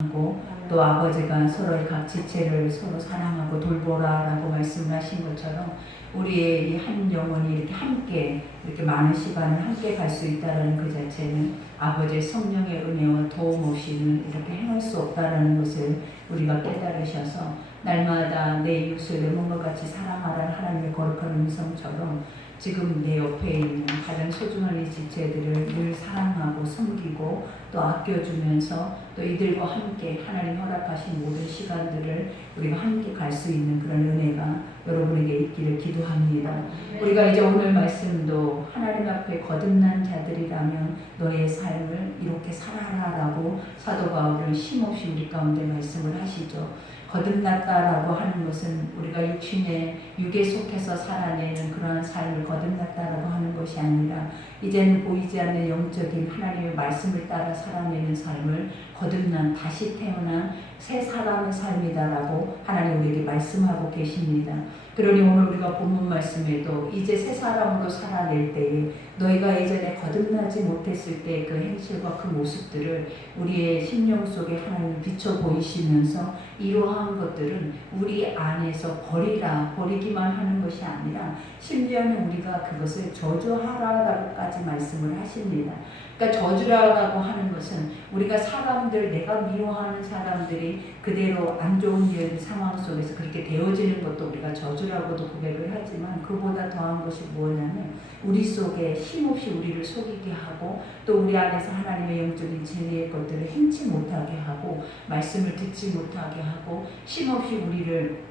하고 또 아버지가 서로의 각 지체를 서로 사랑하고 돌보라라고 말씀을 하신 것처럼 우리의 이 한 영혼이 이렇게 함께 이렇게 많은 시간을 함께 갈 수 있다는 그 자체는 아버지의 성령의 은혜와 도움 없이는 이렇게 행할 수 없다는 것을 우리가 깨달으셔서 날마다 내 이웃을 내 몸과 같이 사랑하라는 하나님의 거룩한 음성처럼 지금 내 옆에 있는 가장 소중한 이 지체들을 늘 사랑하고 섬기고 또 아껴주면서 또 이들과 함께 하나님 허락하신 모든 시간들을 우리가 함께 갈 수 있는 그런 은혜가 여러분에게 있기를 기도합니다. 우리가 이제 오늘 말씀도 하나님 앞에 거듭난 자들이라면 너의 삶을 이렇게 살아라라고 사도 바울은 쉼없이 우리 가운데 말씀을 하시죠. 거듭났다라고 하는 것은 우리가 육에 속해서 살아내는 그러한 삶을 거듭났다라고 하는 것이 아니라 이제는 보이지 않는 영적인 하나님의 말씀을 따라 살아내는 삶을 거듭난 다시 태어난 새 사람의 삶이다라고 하나님 우리에게 말씀하고 계십니다. 그러니 오늘 우리가 본문 말씀에도 이제 새 사람으로 살아낼 때에 너희가 이전에 거듭나지 못했을 때 그 행실과 그 모습들을 우리의 심령 속에 하나님을 비춰 보이시면서 이러한 것들은 우리 안에서 버리기만 하는 것이 아니라 심지어는 우리가 그것을 저주하라라고까지 말씀을 하십니다. 그러니까 저주라고 하는 것은 우리가 내가 미워하는 사람들이 그대로 안 좋은 일 상황 속에서 그렇게 되어지는 것도 우리가 저주라고도 고백을 하지만 그보다 더한 것이 뭐냐면 우리 속에 쉼없이 우리를 속이게 하고 또 우리 안에서 하나님의 영적인 진리의 것들을 행치 못하게 하고 말씀을 듣지 못하게 하고 쉼없이 우리를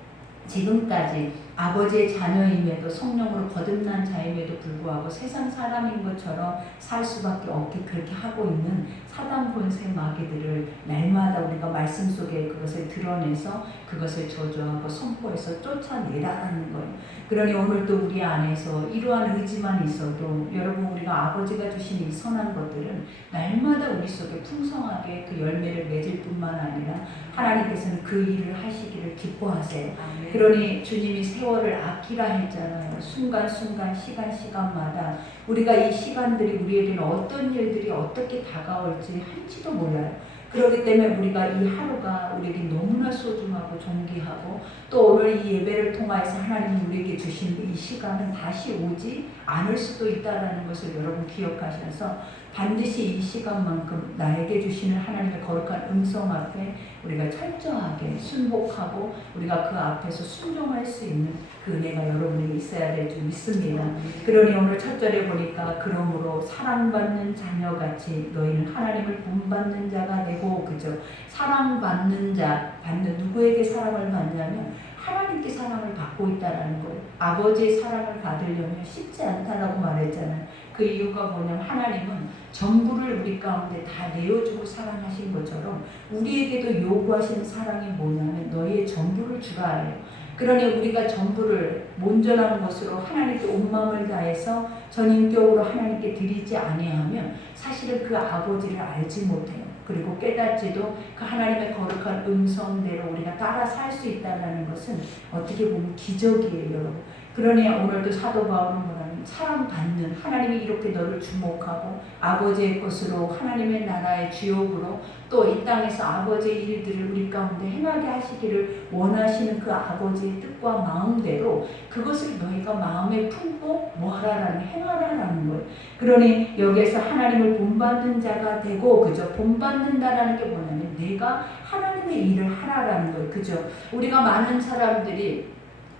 지금까지 아버지의 자녀임에도 성령으로 거듭난 자임에도 불구하고 세상 사람인 것처럼 살 수밖에 없게 그렇게 하고 있는 사단 본세 마귀들을 날마다 우리가 말씀 속에 그것을 드러내서 그것을 저주하고 선포해서 쫓아내라는 거예요. 그러니 오늘도 우리 안에서 이러한 의지만 있어도 여러분 우리가 아버지가 주신 이 선한 것들은 날마다 우리 속에 풍성하게 그 열매를 맺을 뿐만 아니라 하나님께서는 그 일을 하시기를 기뻐하세요. 그러니 주님이 세월을 아끼라 했잖아요. 순간순간 시간마다 우리가 이 시간들이 우리에게는 어떤 일들이 어떻게 다가올지 할지도 몰라요. 그렇기 때문에 우리가 이 하루가 우리에게 너무나 소중하고 존귀하고 또 오늘 이 예배를 통해서 하나님이 우리에게 주신 이 시간은 다시 오지 않을 수도 있다는 것을 여러분 기억하셔서 반드시 이 시간만큼 나에게 주시는 하나님의 거룩한 음성 앞에 우리가 철저하게 순복하고 우리가 그 앞에서 순종할 수 있는 그 은혜가 여러분에게 있어야 될 줄 믿습니다. 그러니 오늘 첫 절에 보니까 그러므로 사랑받는 자녀같이 너희는 하나님을 본받는 자가 되고 그죠? 사랑받는 자, 누구에게 사랑을 받냐면 하나님께 사랑을 받고 있다라는 거예요. 아버지의 사랑을 받으려면 쉽지 않다라고 말했잖아요. 그 이유가 뭐냐면 하나님은 전부를 우리 가운데 다 내어주고 사랑하신 것처럼 우리에게도 요구하시는 사랑이 뭐냐면 너희의 전부를 주라 해요. 그러니 우리가 전부를 온전한 것으로 하나님께 온 마음을 다해서 전인격으로 하나님께 드리지 아니하면 사실은 그 아버지를 알지 못해요. 그리고 깨닫지도 그 하나님의 거룩한 음성대로 우리가 따라 살 수 있다는 것은 어떻게 보면 기적이에요, 여러분. 그러니 오늘도 사도 바울은 뭐냐면 사랑받는 하나님이 이렇게 너를 주목하고 아버지의 것으로 하나님의 나라의 주역으로 또 이 땅에서 아버지의 일들을 우리 가운데 행하게 하시기를 원하시는 그 아버지의 뜻과 마음대로 그것을 너희가 마음에 품고 뭐하라라는 행하라라는 거예요. 그러니 여기에서 하나님을 본받는 자가 되고 그죠? 본받는다라는 게 뭐냐면 내가 하나님의 일을 하라라는 거예요. 그죠? 우리가 많은 사람들이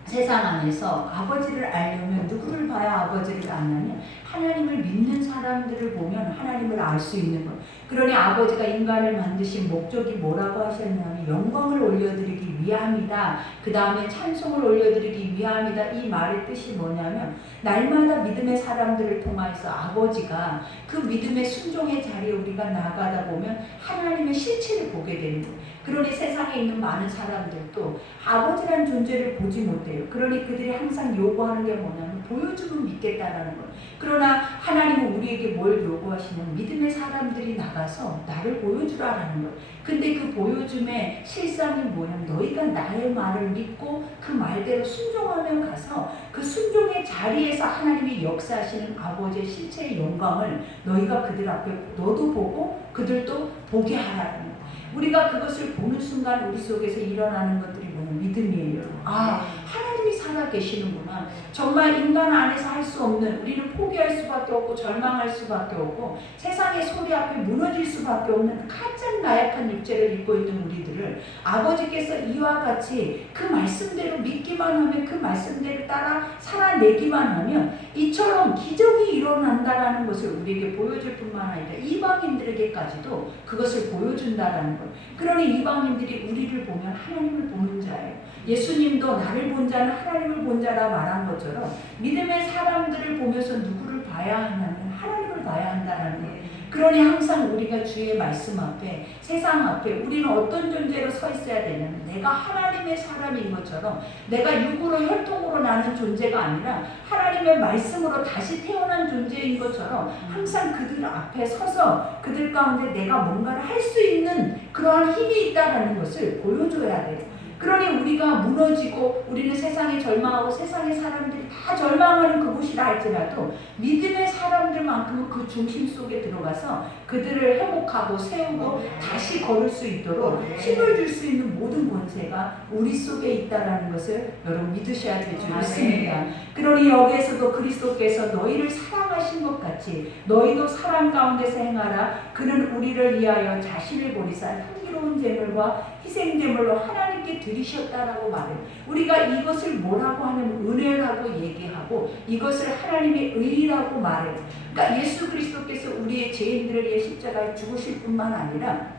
세상 안에서 아버지를 알려면 누구를 봐야 아버지를 아냐면 하나님을 믿는 사람들을 보면 하나님을 알 수 있는 것. 그러니 아버지가 인간을 만드신 목적이 뭐라고 하셨냐면 영광을 올려드리기 위함이다. 그 다음에 찬송을 올려드리기 위함이다. 이 말의 뜻이 뭐냐면 날마다 믿음의 사람들을 통해서 아버지가 그 믿음의 순종의 자리에 우리가 나가다 보면 하나님의 실체를 보게 되는 거예요. 그러니 세상에 있는 많은 사람들도 아버지란 존재를 보지 못해요. 그러니 그들이 항상 요구하는 게 뭐냐면 보여주면 믿겠다라는 거예요. 그러나 하나님은 우리에게 뭘 요구하시냐면 믿음의 사람들이 나가서 나를 보여주라라는 거예요. 근데 그 보여줌의 실상이 뭐냐면 너희가 나의 말을 믿고 그 말대로 순종하며 가서 그 순종의 자리에서 하나님이 역사하시는 아버지의 실체의 영광을 너희가 그들 앞에 너도 보고 그들도 보게 하라는 거예요. 우리가 그것을 보는 순간 우리 속에서 일어나는 것들이 뭐냐면 믿음이에요. 하나님이 살아계시는구나. 정말 인간 안에서 할 수 없는, 우리는 포기할 수밖에 없고 절망할 수밖에 없고 세상의 소리 앞에 무너질 수밖에 없는 가장 나약한 육체를 입고 있는 우리들을 아버지께서 이와 같이 그 말씀대로 믿기만 하면, 그 말씀대로 따라 살아내기만 하면 이처럼 기적이 일어난다라는 것을 우리에게 보여줄 뿐만 아니라 이방인들에게까지도 그것을 보여준다라는 것. 그러니 이방인들이 우리를 보면 하나님을 보는 자예요. 예수님도 나를 본 자는 하나님을 본 자라 말한 것처럼 믿음의 사람들을 보면서 누구를 봐야 하냐면 하나님을 봐야 한다는 거예요. 그러니 항상 우리가 주의 말씀 앞에, 세상 앞에 우리는 어떤 존재로 서 있어야 되냐면 내가 하나님의 사람인 것처럼, 내가 육으로 혈통으로 나는 존재가 아니라 하나님의 말씀으로 다시 태어난 존재인 것처럼 항상 그들 앞에 서서 그들 가운데 내가 뭔가를 할 수 있는 그러한 힘이 있다는 것을 보여줘야 돼요. 그러니 우리가 무너지고 우리는 세상에 절망하고 세상의 사람들이 다 절망하는 그곳이라 할지라도 믿음의 사람들만큼은 그 중심 속에 들어가서 그들을 회복하고 세우고 다시 걸을 수 있도록 힘을 줄 수 있는 모든 권세가 우리 속에 있다는 것을 여러분 믿으셔야 될 줄 믿습니다. 그러니 여기에서도 그리스도께서 너희를 사랑하신 것 같이 너희도 사랑 가운데서 행하라. 그는 우리를 위하여 자신을 버리사 향기로운 제물과 희생제물로 하나님께 드리셨다라고 말해요. 우리가 이것을 뭐라고 하면 은혜라고 얘기하고 이것을 하나님의 의라고 말해요. 그러니까 예수 그리스도께서 우리의 죄인들을 위해 십자가에 죽으실 뿐만 아니라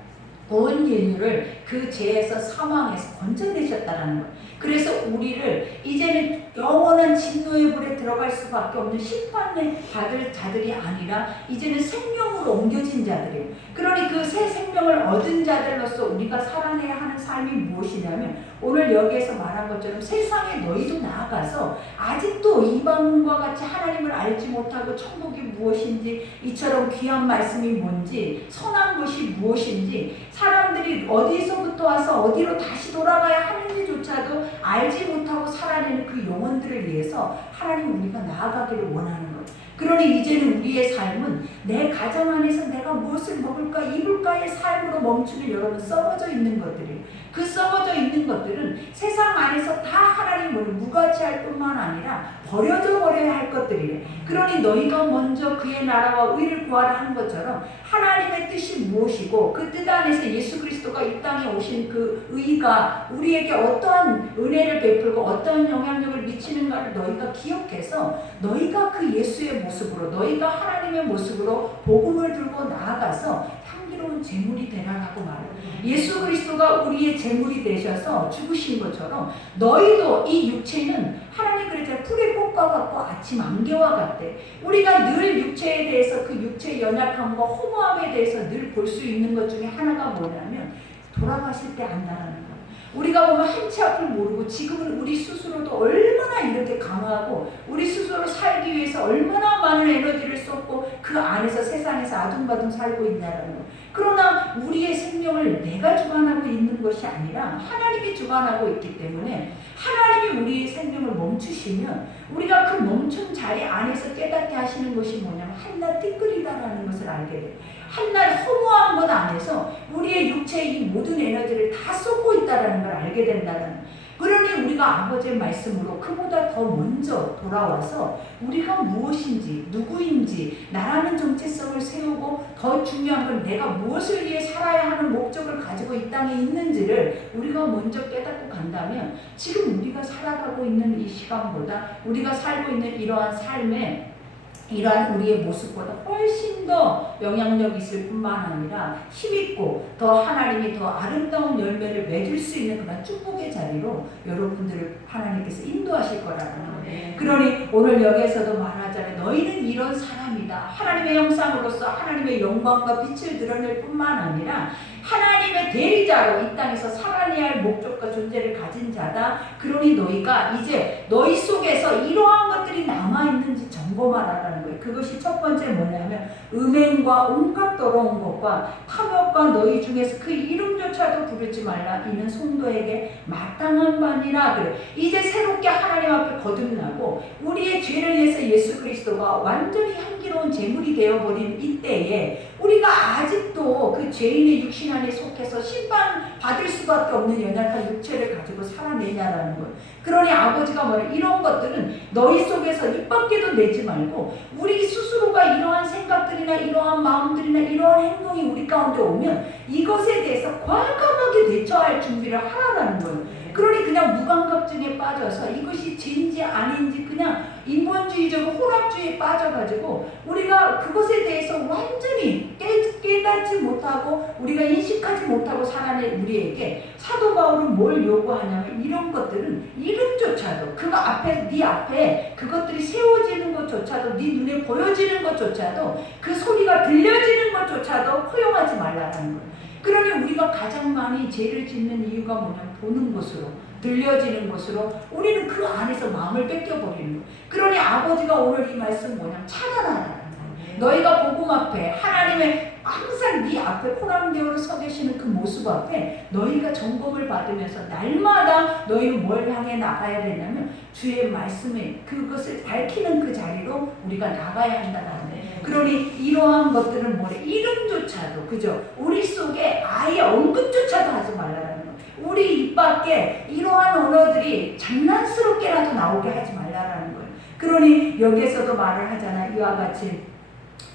온 인류를 그 죄에서 사망에서 건져내셨다는 거예요. 그래서 우리를 이제는 영원한 진노의 불에 들어갈 수밖에 없는 심판을 받을 자들이 아니라 이제는 생명으로 옮겨진 자들이에요. 그러니 그 새 생명을 얻은 자들로서 우리가 살아내야 하는 삶이 무엇이냐면 오늘 여기에서 말한 것처럼 세상에 너희도 나아가서 아직도 이방과 같이 하나님을 알지 못하고 천국이 무엇인지, 이처럼 귀한 말씀이 뭔지, 선한 것이 무엇인지, 사람들이 어디서부터 와서 어디로 다시 돌아가야 하는지조차도 알지 못하고 살아내는 그 영혼들을 위해서 하나님 우리가 나아가기를 원하는 거예요. 그러니 이제는 우리의 삶은 내 가정 안에서 내가 무엇을 먹을까 입을까의 삶으로 멈추는 여러분 썩어져 있는 것들이에요. 그 썩어져 있는 것들은 세상 안에서 다 하나님을 무가치할 뿐만 아니라 버려져 버려야 할 것들이래. 그러니 너희가 먼저 그의 나라와 의를 구하라 한 것처럼 하나님의 뜻이 무엇이고 그 뜻 안에서 예수 그리스도가 이 땅에 오신 그 의가 우리에게 어떠한 은혜를 베풀고 어떠한 영향력을 미치는가를 너희가 기억해서 너희가 그 예수의 모습으로, 너희가 하나님의 모습으로 복음을 들고 나아가서 향기로운 제물이 되라라고 말해요. 예수 그리스도가 우리의 제물이 되셔서 죽으신 것처럼 너희도 이 육체는 하나님 그랬잖아요. 풀의 꽃과 같고 아침 안개와 같대. 우리가 늘 육체에 대해서 그 육체의 연약함과 허무함에 대해서 늘 볼 수 있는 것 중에 하나가 뭐냐면 돌아가실 때 안다라는 거예요. 우리가 보면 한치 앞을 모르고 지금은 우리 스스로도 얼마나 이렇게 강하고 우리 스스로 살기 위해서 얼마나 많은 에너지를 쏟고 그 안에서 세상에서 아둥바둥 살고 있냐라는 거. 그러나 우리의 생명을 내가 주관하고 있는 것이 아니라 하나님이 주관하고 있기 때문에 하나님이 우리의 생명을 멈추시면 우리가 그 멈춘 자리 안에서 깨닫게 하시는 것이 뭐냐면 한낱 띠끌이다라는 것을 알게 돼요. 한낱 허무한 것 안에서 우리의 육체의 이 모든 에너지를 다 쏟고 있다는 걸 알게 된다는. 그러니 우리가 아버지의 말씀으로 그보다 더 먼저 돌아와서 우리가 무엇인지, 누구인지, 나라는 정체성을 세우고 더 중요한 건 내가 무엇을 위해 살아야 하는 목적을 가지고 이 땅에 있는지를 우리가 먼저 깨닫고 간다면 지금 우리가 살아가고 있는 이 시간보다 우리가 살고 있는 이러한 삶에 이러한 우리의 모습보다 훨씬 더 영향력 있을 뿐만 아니라 힘있고 더 하나님이 더 아름다운 열매를 맺을 수 있는 그런 축복의 자리로 여러분들을 하나님께서 인도하실 거라는 거예요. 그러니 오늘 여기에서도 말하자면 너희는 이런 사람이다. 하나님의 형상으로서 하나님의 영광과 빛을 드러낼 뿐만 아니라 하나님의 대리자로 이 땅에서 살아내야 할 목적과 존재를 가진 자다. 그러니 너희가 이제 너희 속에서 이러한 것들이 남아있는지 점검하라는 거예요. 그것이 첫 번째 뭐냐면 음행과 온갖 더러운 것과 탐욕과 너희 중에서 그 이름조차도 부르지 말라. 이는 성도에게 마땅한 바니라. 그래. 이제 새롭게 하나님 앞에 거듭나고 우리의 죄를 위해서 예수 그리스도가 완전히 향기로운 제물이 되어버린 이때에 우리가 아직도 그 죄인의 육신 안에 속해서 심판받을 수밖에 없는 연약한 육체를 가지고 살아내냐라는 거예요. 그러니 아버지가 뭐래? 이런 것들은 너희 속에서 입 밖에도 내지 말고 우리 스스로가 이러한 생각들이나 이러한 마음들이나 이러한 행동이 우리 가운데 오면 이것에 대해서 과감하게 대처할 준비를 하라는 거예요. 그러니 그냥 무감각증에 빠져서 이것이 죄인지 아닌지 그냥 인본주의적으로 혼합주의에 빠져가지고 우리가 그것에 대해서 완전히 깨닫지 못하고 우리가 인식하지 못하고 살아낸 우리에게 사도 바울은 뭘 요구하냐면 이런 것들은 이름조차도 그거 앞에 네 앞에 그것들이 세워지는 것조차도 네 눈에 보여지는 것조차도 그 소리가 들려지는 것조차도 허용하지 말라는 거예요. 그러니 우리가 가장 많이 죄를 짓는 이유가 뭐냐면 보는 것으로 들려지는 것으로 우리는 그 안에서 마음을 뺏겨버리는 거예요. 그러니 아버지가 오늘 이 말씀 뭐냐면 찬양하라는 거예요. 너희가 복음 앞에 하나님의 항상 네 앞에 호랑대우로 서 계시는 그 모습 앞에 너희가 점검을 받으면서 날마다 너희는 뭘 향해 나가야 되냐면 주의 말씀에 그것을 밝히는 그 자리로 우리가 나가야 한다는 거예요. 그러니 이러한 것들은 뭐래? 이름조차도 그죠? 우리 속에 아예 언급조차도 하지 말라는 거예요. 우리 입 밖에 이러한 언어들이 장난스럽게라도 나오게 하지 말라는 거예요. 그러니 여기에서도 말을 하잖아. 이와 같이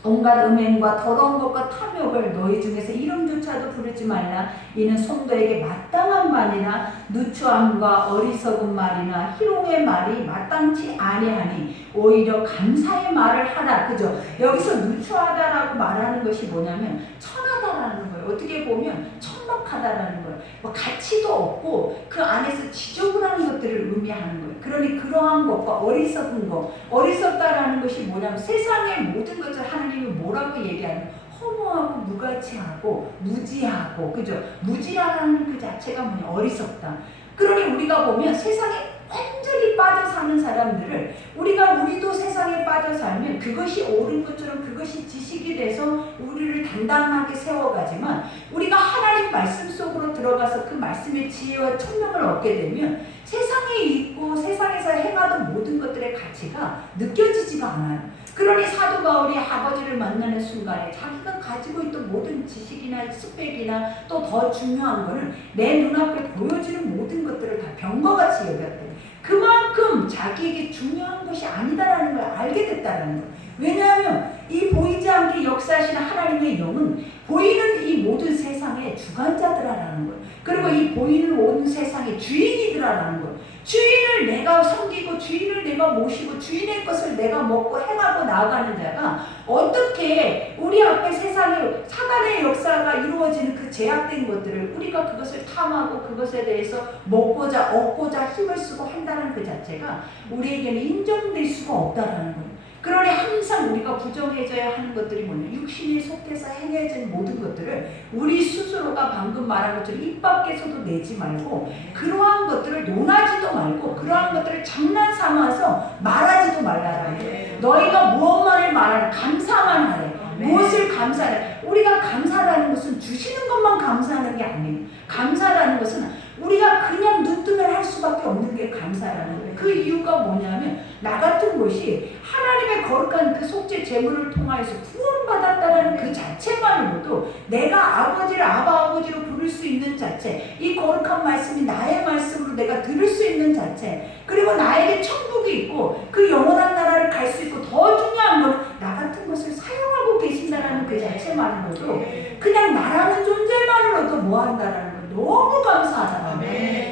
온갖 음행과 더러운 것과 탐욕을 너희 중에서 이름조차도 부르지 말라. 이는 성도에게 마땅한 말이나 누추함과 어리석은 말이나 희롱의 말이 마땅치 아니하니 오히려 감사의 말을 하라. 그죠? 여기서 누추하다라고 말하는 것이 뭐냐면 천하다라는 거예요. 어떻게 보면 천박하다라는 거예요. 뭐 가치도 없고 그 안에서 지저분한 것들을 의미하는 거예요. 그러니 그러한 것과 어리석은 것, 어리석다라는 것이 뭐냐면 세상의 모든 것을 하나님이 뭐라고 얘기하는 허무하고 무가치하고 무지하고 그죠? 무지라는 그 자체가 뭐냐? 어리석다. 그러니 우리가 보면 세상에 완전히 빠져 사는 사람들을 우리도 세상에 빠져 살면 그것이 옳은 것처럼 그것이 지식이 돼서 우리를 단단하게 세워가지만 우리가 하나님 말씀 속으로 들어가서 그 말씀의 지혜와 총명을 얻게 되면 세상에 있고 세상에서 행하던 모든 것들의 가치가 느껴지지가 않아요. 그러니 사도 바울이 아버지를 만나는 순간에 자기가 가지고 있던 모든 지식이나 스펙이나 또 더 중요한 거는 내 눈앞에 보여지는 모든 것들을 다 병거같이 여겼대요. 그만큼 자기에게 중요한 것이 아니다라는 걸 알게 됐다는 거예요. 왜냐하면 이 보이지 않게 역사하시는 하나님의 영은 보이는 이 모든 세상의 주관자들이라는 거예요. 그리고 이 보이는 온 세상의 주인이더라라는 거예요. 주인을 내가 섬기고 주인을 내가 모시고 주인의 것을 내가 먹고 행하고 나아가는 자가 어떻게 우리 앞에 세상에 사단의 역사가 이루어지는 그 제약된 것들을 우리가 그것을 탐하고 그것에 대해서 먹고자 얻고자 힘을 쓰고 한다는 그 자체가 우리에게는 인정될 수가 없다라는 거예요. 그러니 항상 우리가 부정해져야 하는 것들이 뭐냐? 육신이 속해서 행해진 모든 것들을 우리 스스로가 방금 말한 것처럼 입 밖에서도 내지 말고 그러한 것들을 논하지도 말고 그러한 것들을 장난 삼아서 말하지도 말라라는 거예요. 너희가 무엇만을 말하는 감사만 하래. 무엇을 감사해? 우리가 감사라는 것은 주시는 것만 감사하는 게 아니에요. 감사라는 것은 우리가 그냥 눈 뜨면 할 수밖에 없는 게 감사라는 거예요. 그 이유가 뭐냐면 나 같은 것이 하나님의 거룩한 그 속죄 제물을 통하여서 구원받았다는 그 자체만으로도 내가 아버지를 아버지로 부를 수 있는 자체, 이 거룩한 말씀이 나의 말씀으로 내가 들을 수 있는 자체, 그리고 나에게 천국이 있고 그 영원한 나라를 갈 수 있고 더 중요한 건 나 같은 것을 사용하고 계신다라는 그 자체만으로도 그냥 나라는 존재만으로도 뭐한다라는 거예요. 너무 감사하다.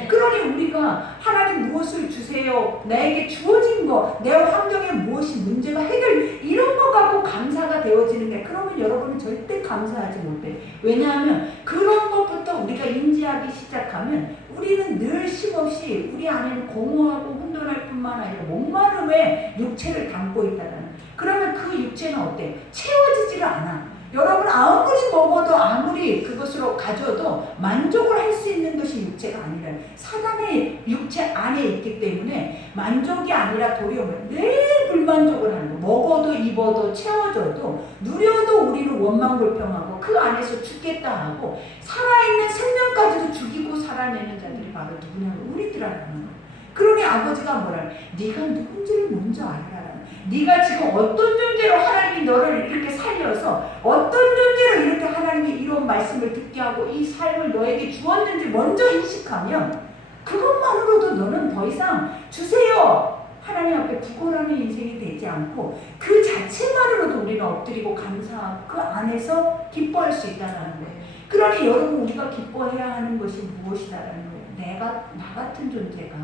그러니 우리가 하나님 무엇을 주세요? 나에게 주어진 거, 내 환경에 무엇이 문제가 해결 이런 거 갖고 감사가 되어지는 게 그러면 여러분은 절대 감사하지 못해. 왜냐하면 그런 것부터 우리가 인지하기 시작하면 우리는 늘 쉼없이 우리 안에는 공허하고 혼돈할 뿐만 아니라 목마름에 육체를 담고 있다는. 그러면 그 육체는 어때? 채워지지가 않아. 여러분 아무리 먹어도 아무리 그것으로 가져도 만족을 할 수 있는 것이 육체가 아니라 사단의 육체 안에 있기 때문에 만족이 아니라 도리어 늘 불만족을 하는 거. 먹어도 입어도 채워져도 누려도 우리는 원망불평하고 그 안에서 죽겠다 하고 살아있는 생명까지도 죽이고 살아내는 자들이 바로 누구냐면 우리들이라는 거예요. 그러니 아버지가 뭐라 네가 누군지를 먼저 알아라. 네가 지금 어떤 존재로 하나님이 너를 이렇게 살려서 어떤 존재로 이렇게 하나님이 이런 말씀을 듣게 하고 이 삶을 너에게 주었는지 먼저 인식하면 그것만으로도 너는 더 이상 주세요 하나님 앞에 구걸하는 인생이 되지 않고 그 자체만으로도 우리는 엎드리고 감사하고 그 안에서 기뻐할 수 있다는 거예요. 그러니 여러분 우리가 기뻐해야 하는 것이 무엇이다라는 거예요. 나 같은 존재가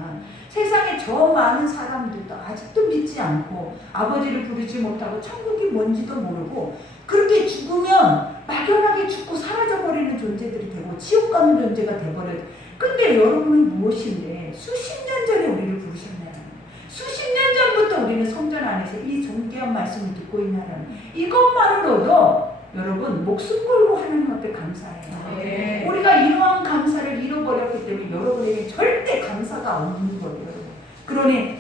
세상에 저 많은 사람들도 아직도 믿지 않고 아버지를 부르지 못하고 천국이 뭔지도 모르고 그렇게 죽으면 막연하게 죽고 사라져버리는 존재들이 되고 지옥 가는 존재가 돼버려요. 근데 여러분은 무엇인데 수십 년 전에 우리를 부르셨나요? 수십 년 전부터 우리는 성전 안에서 이 존귀한 말씀을 듣고 있나라는 이것만으로도 여러분 목숨 걸고 하나님 앞에 감사해요. 네. 우리가 이러한 감사를 잃어버렸기 때문에 여러분에게 절대 감사가 없는 거예요. 그러니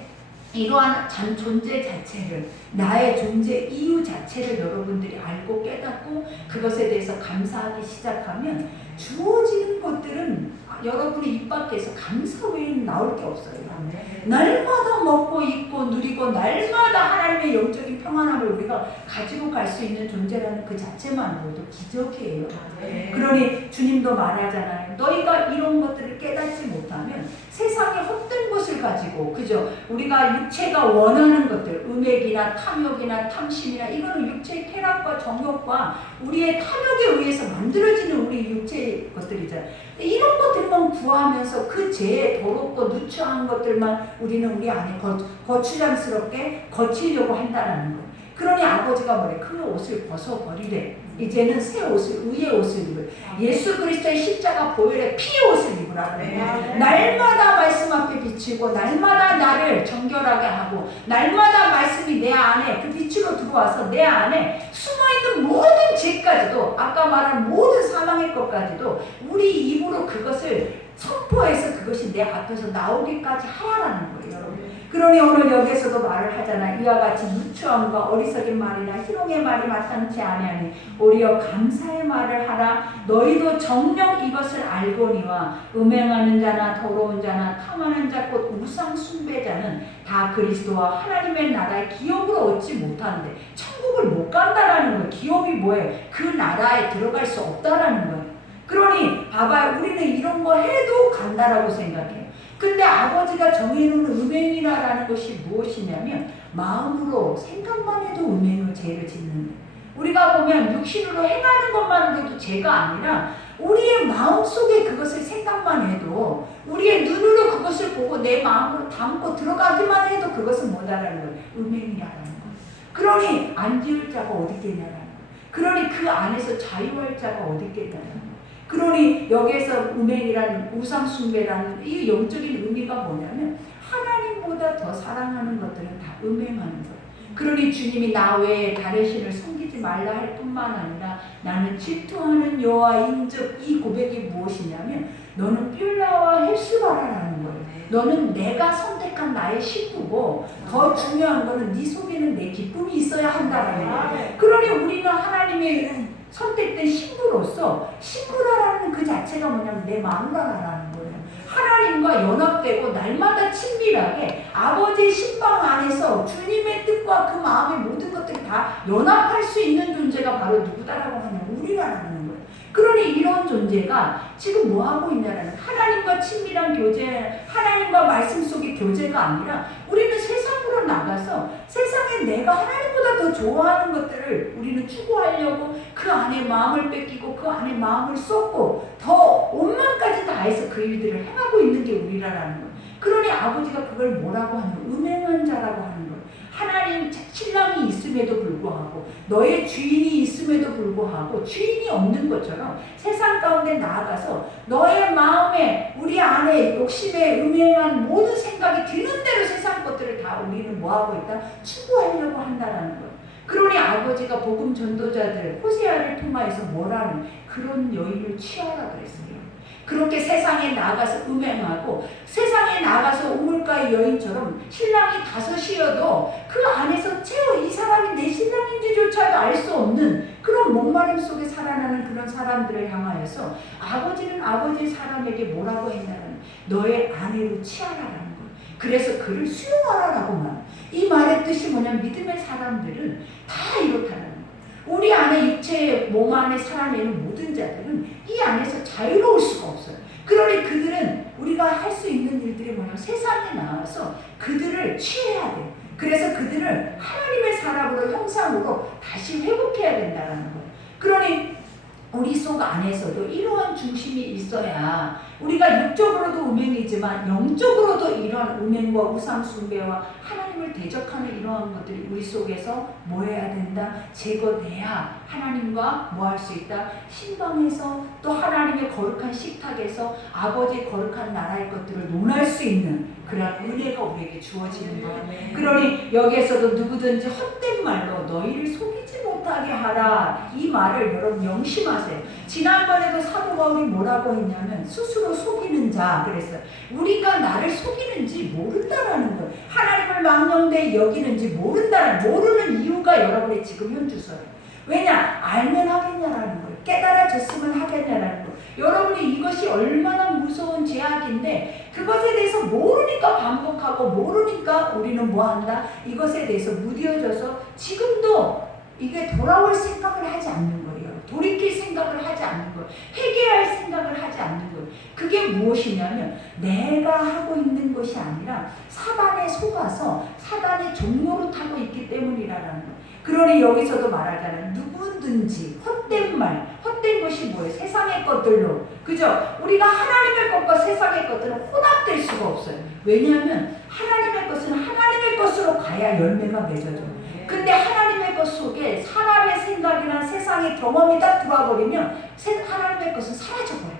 이러한 존재 자체를 나의 존재 이유 자체를 여러분들이 알고 깨닫고 그것에 대해서 감사하기 시작하면 주어지는 것들은 여러분의 입 밖에서 감사 외에는 나올 게 없어요. 날마다 먹고 입고 누리고 날마다 하나님의 영적인 평안함을 우리가 가지고 갈 수 있는 존재라는 그 자체만으로도 기적이에요. 그러니 주님도 말하잖아요. 너희가 이런 것들을 깨닫지 못하면 세상의 헛된 것을 가지고 그죠? 우리가 육체가 원하는 것들 음액이나 탐욕이나 탐심이나 이거는 육체의 쾌락과 정욕과 우리의 탐욕에 의해서 만들어지는 우리 육체의 것들이잖아요. 이런 것들만 구하면서 그 죄에 더럽고 누추한 것들만 우리는 우리 안에 거추장스럽게 거치려고 한다는 거. 그러니 아버지가 뭐래? 그 옷을 벗어버리래. 이제는 새 옷을 의의 옷을 입으래. 예수 그리스도의 십자가 보혈의 피의 옷을 입으라 그래. 날마다 말씀 앞에 비치고 날마다 나를 정결하게 하고 날마다 말씀이 내 안에 그 빛으로 들어와서 내 안에 숨어있는 모든 죄까지도 아까 말한 모든 사망의 것까지도 우리 입으로 그것을 선포해서 그것이 내 앞에서 나오기까지 하라는 거예요. 여러분. 그러니 오늘 여기에서도 말을 하잖아. 이와 같이 누추함과 어리석인 말이나 희롱의 말이 마땅치 아니하니 오히려 감사의 말을 하라. 너희도 정녕 이것을 알거니와 음행하는 자나 더러운 자나 탐하는 자 곧 우상 숭배자는 다 그리스도와 하나님의 나라의 기업을 얻지 못하는데 천국을 못 간다라는 거예요. 기업이 뭐예요? 그 나라에 들어갈 수 없다라는 거예요. 그러니 봐봐요. 우리는 이런 거 해도 간다라고 생각해요. 근데 아버지가 정해놓은 음행이라는 것이 무엇이냐면 마음으로 생각만 해도 음행으로 죄를 짓는 거예요. 우리가 보면 육신으로 행하는 것만으로도 죄가 아니라 우리의 마음속에 그것을 생각만 해도 우리의 눈으로 그것을 보고 내 마음으로 담고 들어가기만 해도 그것은 뭐다라는 거예요. 음행이라는 거예요. 그러니 안 지을 자가 어디 있겠냐라는 거예요. 그러니 그 안에서 자유할 자가 어디 있겠냐라는 거예요. 그러니 여기에서 음행이라는 우상숭배라는 이 영적인 의미가 뭐냐면 하나님보다 더 사랑하는 것들은 다 음행하는 거예요. 그러니 주님이 나 외에 다른 신을 섬기지 말라 할 뿐만 아니라 나는 질투하는 여호와인 즉 이 고백이 무엇이냐면 너는 빌라와 헬스바라라는 거예요. 너는 내가 선택한 나의 신부고 더 중요한 거는 네 속에는 내 기쁨이 있어야 한다라는 거예요. 그러니 우리는 하나님의 선택된 신부로서 신부라는 그 자체가 뭐냐면 내 마누라라는 거예요. 하나님과 연합되고 날마다 친밀하게 아버지의 신방 안에서 주님의 뜻과 그 마음의 모든 것들이 다 연합할 수 있는 존재가 바로 누구다라고 하면 우리라는 거예요. 그러니 이런 존재가 지금 뭐하고 있냐라는 하나님과 친밀한 교제, 하나님과 말씀 속의 교제가 아니라 우리는 세상으로 나가서 세상에 내가 하나님보다 더 좋아하는 것들을 우리는 추구하려고 그 안에 마음을 뺏기고 그 안에 마음을 쏟고 더 온만까지 다해서 그 일들을 행하고 있는 게 우리라는 거예요. 그러니 아버지가 그걸 뭐라고 하냐? 음행한 자라고 하는 거예요. 하나님 신랑이 있음에도 불구하고 너의 주인이 있음에도 불구하고 주인이 없는 것처럼 세상 가운데 나아가서 너의 마음에 우리 안에 욕심에 음행한 모든 생각이 드는 대로 세상 것들을 다 우리는 뭐하고 있다? 추구하려고 한다라는 거예요. 그러니 아버지가 복음 전도자들 호세아를 통하여서 뭐라는 그런 여인을 취하라 그랬어요. 그렇게 세상에 나가서 음행하고 세상에 나가서 우물가의 여인처럼 신랑이 다섯이어도 그 안에서 채워 이 사람이 내 신랑인지조차도 알 수 없는 그런 목마름 속에 살아나는 그런 사람들을 향하여서 아버지는 아버지 사람에게 뭐라고 했냐면 너의 아내로 취하라라는 거예요. 그래서 그를 수용하라라고 말. 이 말의 뜻이 뭐냐면 믿음의 사람들은 다 이렇다는 거예요. 우리 안에 육체의 몸 안에 살아내는 모든 자들은 이 안에서 자유로울 수가 없어요. 그러니 그들은 우리가 할 수 있는 일들이 뭐냐면 세상에 나와서 그들을 취해야 돼. 그래서 그들을 하나님의 사람으로 형상으로 다시 회복해야 된다는 거예요. 그러니 우리 속 안에서도 이러한 중심이 있어야 우리가 육적으로도 음행이지만 영적으로도 이러한 음행과 우상 숭배와 하나님을 대적하는 이러한 것들이 우리 속에서 뭐 해야 된다? 제거돼야 하나님과 뭐 할 수 있다? 신방에서 또 하나님의 거룩한 식탁에서 아버지의 거룩한 나라의 것들을 논할 수 있는 그런 은혜가 우리에게 주어지는 거예요. 그러니 여기에서도 누구든지 헛된 말로 너희를 속이지 못하게 하라. 이 말을 여러분 명심하세요. 지난번에도 사도 바울이 뭐라고 했냐면 스스로 속이는 자 그랬어요. 우리가 나를 속이는지 모른다라는 거예요. 하나님을 망령되이 여기는지 모르는 이유가 여러분의 지금 현주소예요. 왜냐? 알면 하겠냐라는 거예요. 깨달아졌으면 하겠냐라는 거예요. 여러분이 이것이 얼마나 무서운 죄악인데 그것에 대해서 모르니까 반복하고 모르니까 우리는 뭐한다? 이것에 대해서 무뎌져서 지금도 이게 돌아올 생각을 하지 않는 거예요. 돌이킬 생각을 하지 않는 거예요. 회개할 생각을 하지 않는 거예요. 그게 무엇이냐면 내가 하고 있는 것이 아니라 사단에 속아서 사단의 종로로 타고 있기 때문이라는 거예요. 그러니 여기서도 말하자면 누구든지 헛된 말, 헛된 것이 뭐예요? 세상의 것들로. 그죠? 우리가 하나님의 것과 세상의 것들은 혼합될 수가 없어요. 왜냐하면 하나님의 것은 하나님의 것으로 가야 열매가 맺어져요. 근데 하나님의 것 속에 사람의 생각이나 세상의 경험이 딱 들어와버리면 하나님의 것은 사라져버려요.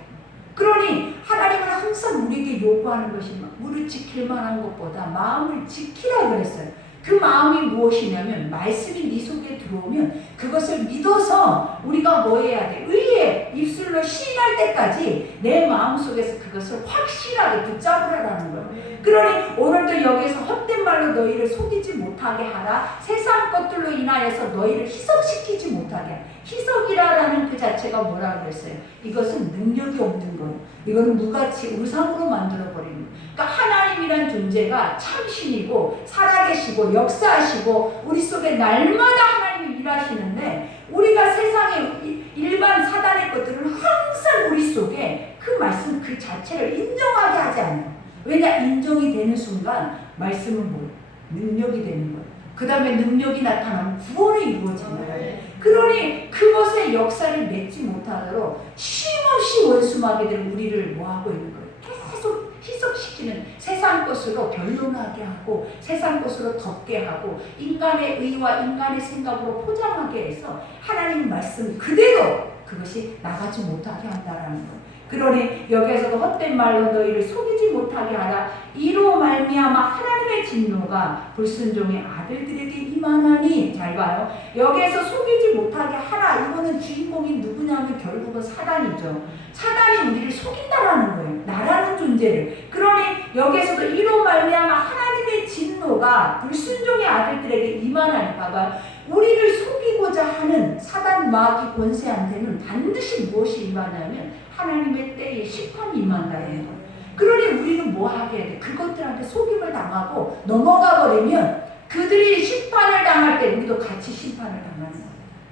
그러니 하나님은 항상 우리에게 요구하는 것이 우리를 지킬 만한 것보다 마음을 지키라 그랬어요. 그 마음이 무엇이냐면 말씀이 네 속에 들어오면 그것을 믿어서 우리가 뭐 해야 돼? 의에 입술로 시인할 때까지 내 마음속에서 그것을 확실하게 붙잡으라는 거예요. 그러니 오늘도 여기서 헛된 말로 너희를 속이지 못하게 하라. 세상 것들로 인하여서 너희를 희석시키지 못하게 하라. 희석이라는 그 자체가 뭐라고 그랬어요? 이것은 능력이 없는 거예요. 이거는 무가치 우상으로 만들어버리는 거예요. 그러니까 하나님이란 존재가 참신이고 살아계시고 역사하시고 우리 속에 날마다 하나님이 일하시는데 우리가 세상의 일반 사단의 것들은 항상 우리 속에 그 말씀 그 자체를 인정하게 하지 않아요. 왜냐? 인정이 되는 순간 말씀은 뭐예요? 능력이 되는 거예요. 그 다음에 능력이 나타나면 구원이 이루어지는 거예요. 그러니 그것의 역사를 맺지 못하도록 쉼없이 원수마귀들은 우리를 뭐하고 있는 거예요? 계속 희석시키는 세상 것으로 변론하게 하고 세상 것으로 덮게 하고 인간의 의와 인간의 생각으로 포장하게 해서 하나님 말씀 그대로 그것이 나가지 못하게 한다라는 거예요. 그러니 여기에서도 헛된 말로 너희를 속이지 못하게 하라. 이로 말미암아 하나님의 진노가 불순종의 아들들에게 임하나니. 잘 봐요. 여기에서 속이지 못하게 하라. 이거는 주인공이 누구냐면 결국은 사단이죠. 사단이 우리를 속인다라는 거예요. 나라는 존재를. 그러니 여기에서도 이로 말미암아 하나님의 진노가 불순종의 아들들에게 임하나니. 봐봐요. 우리를 속이고자 하는 사단 마귀 권세한테는 반드시 무엇이 임하냐면 하나님의 때에 심판이 임한다는 거예요. 그러니 우리는 뭐 하게 돼? 그것들한테 속임을 당하고 넘어가 버리면 그들이 심판을 당할 때 우리도 같이 심판을 당하는 거예요.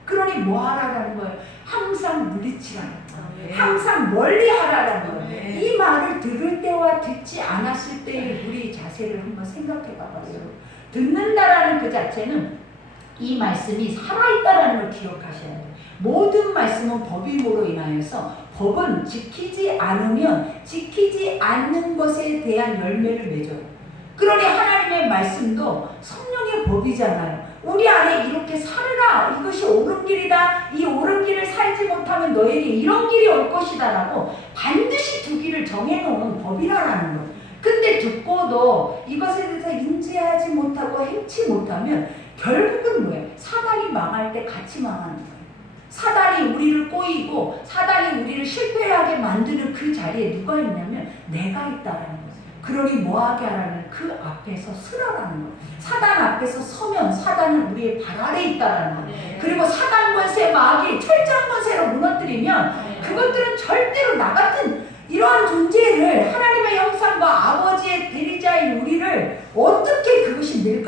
그러니 뭐 하라는 거예요? 항상 물리치라는 거예요. 항상 멀리 하라는 거예요. 이 말을 들을 때와 듣지 않았을 때의 우리 자세를 한번 생각해 봐봐요. 듣는다라는 그 자체는 이 말씀이 살아있다라는 걸 기억하셔야 돼요. 모든 말씀은 법임으로 인하여서 법은 지키지 않으면 지키지 않는 것에 대한 열매를 맺어요. 그러니 하나님의 말씀도 성령의 법이잖아요. 우리 안에 이렇게 살으라. 이것이 옳은 길이다. 이 옳은 길을 살지 못하면 너에게 이런 길이 올 것이다 라고 반드시 두 길을 정해놓은 법이라는 거예요. 근데 듣고도 이것에 대해서 인지하지 못하고 행치 못하면 결국은 뭐예요? 사단이 망할 때 같이 망하는 거예요. 사단이 우리를 꼬이고 사단이 우리를 실패하게 만드는 그 자리에 누가 있냐면 내가 있다라는 거예요. 그러니 뭐하게 하라는 그 앞에서 서라라는 거예요. 사단 앞에서 서면 사단은 우리의 발 아래에 있다라는 거예요. 그리고 사단 권세 마귀 철장 권세로 무너뜨리면 그것들은 절대로 나 같은 이러한 존재를 하나님의 형상과 아버지의 대리자인 우리를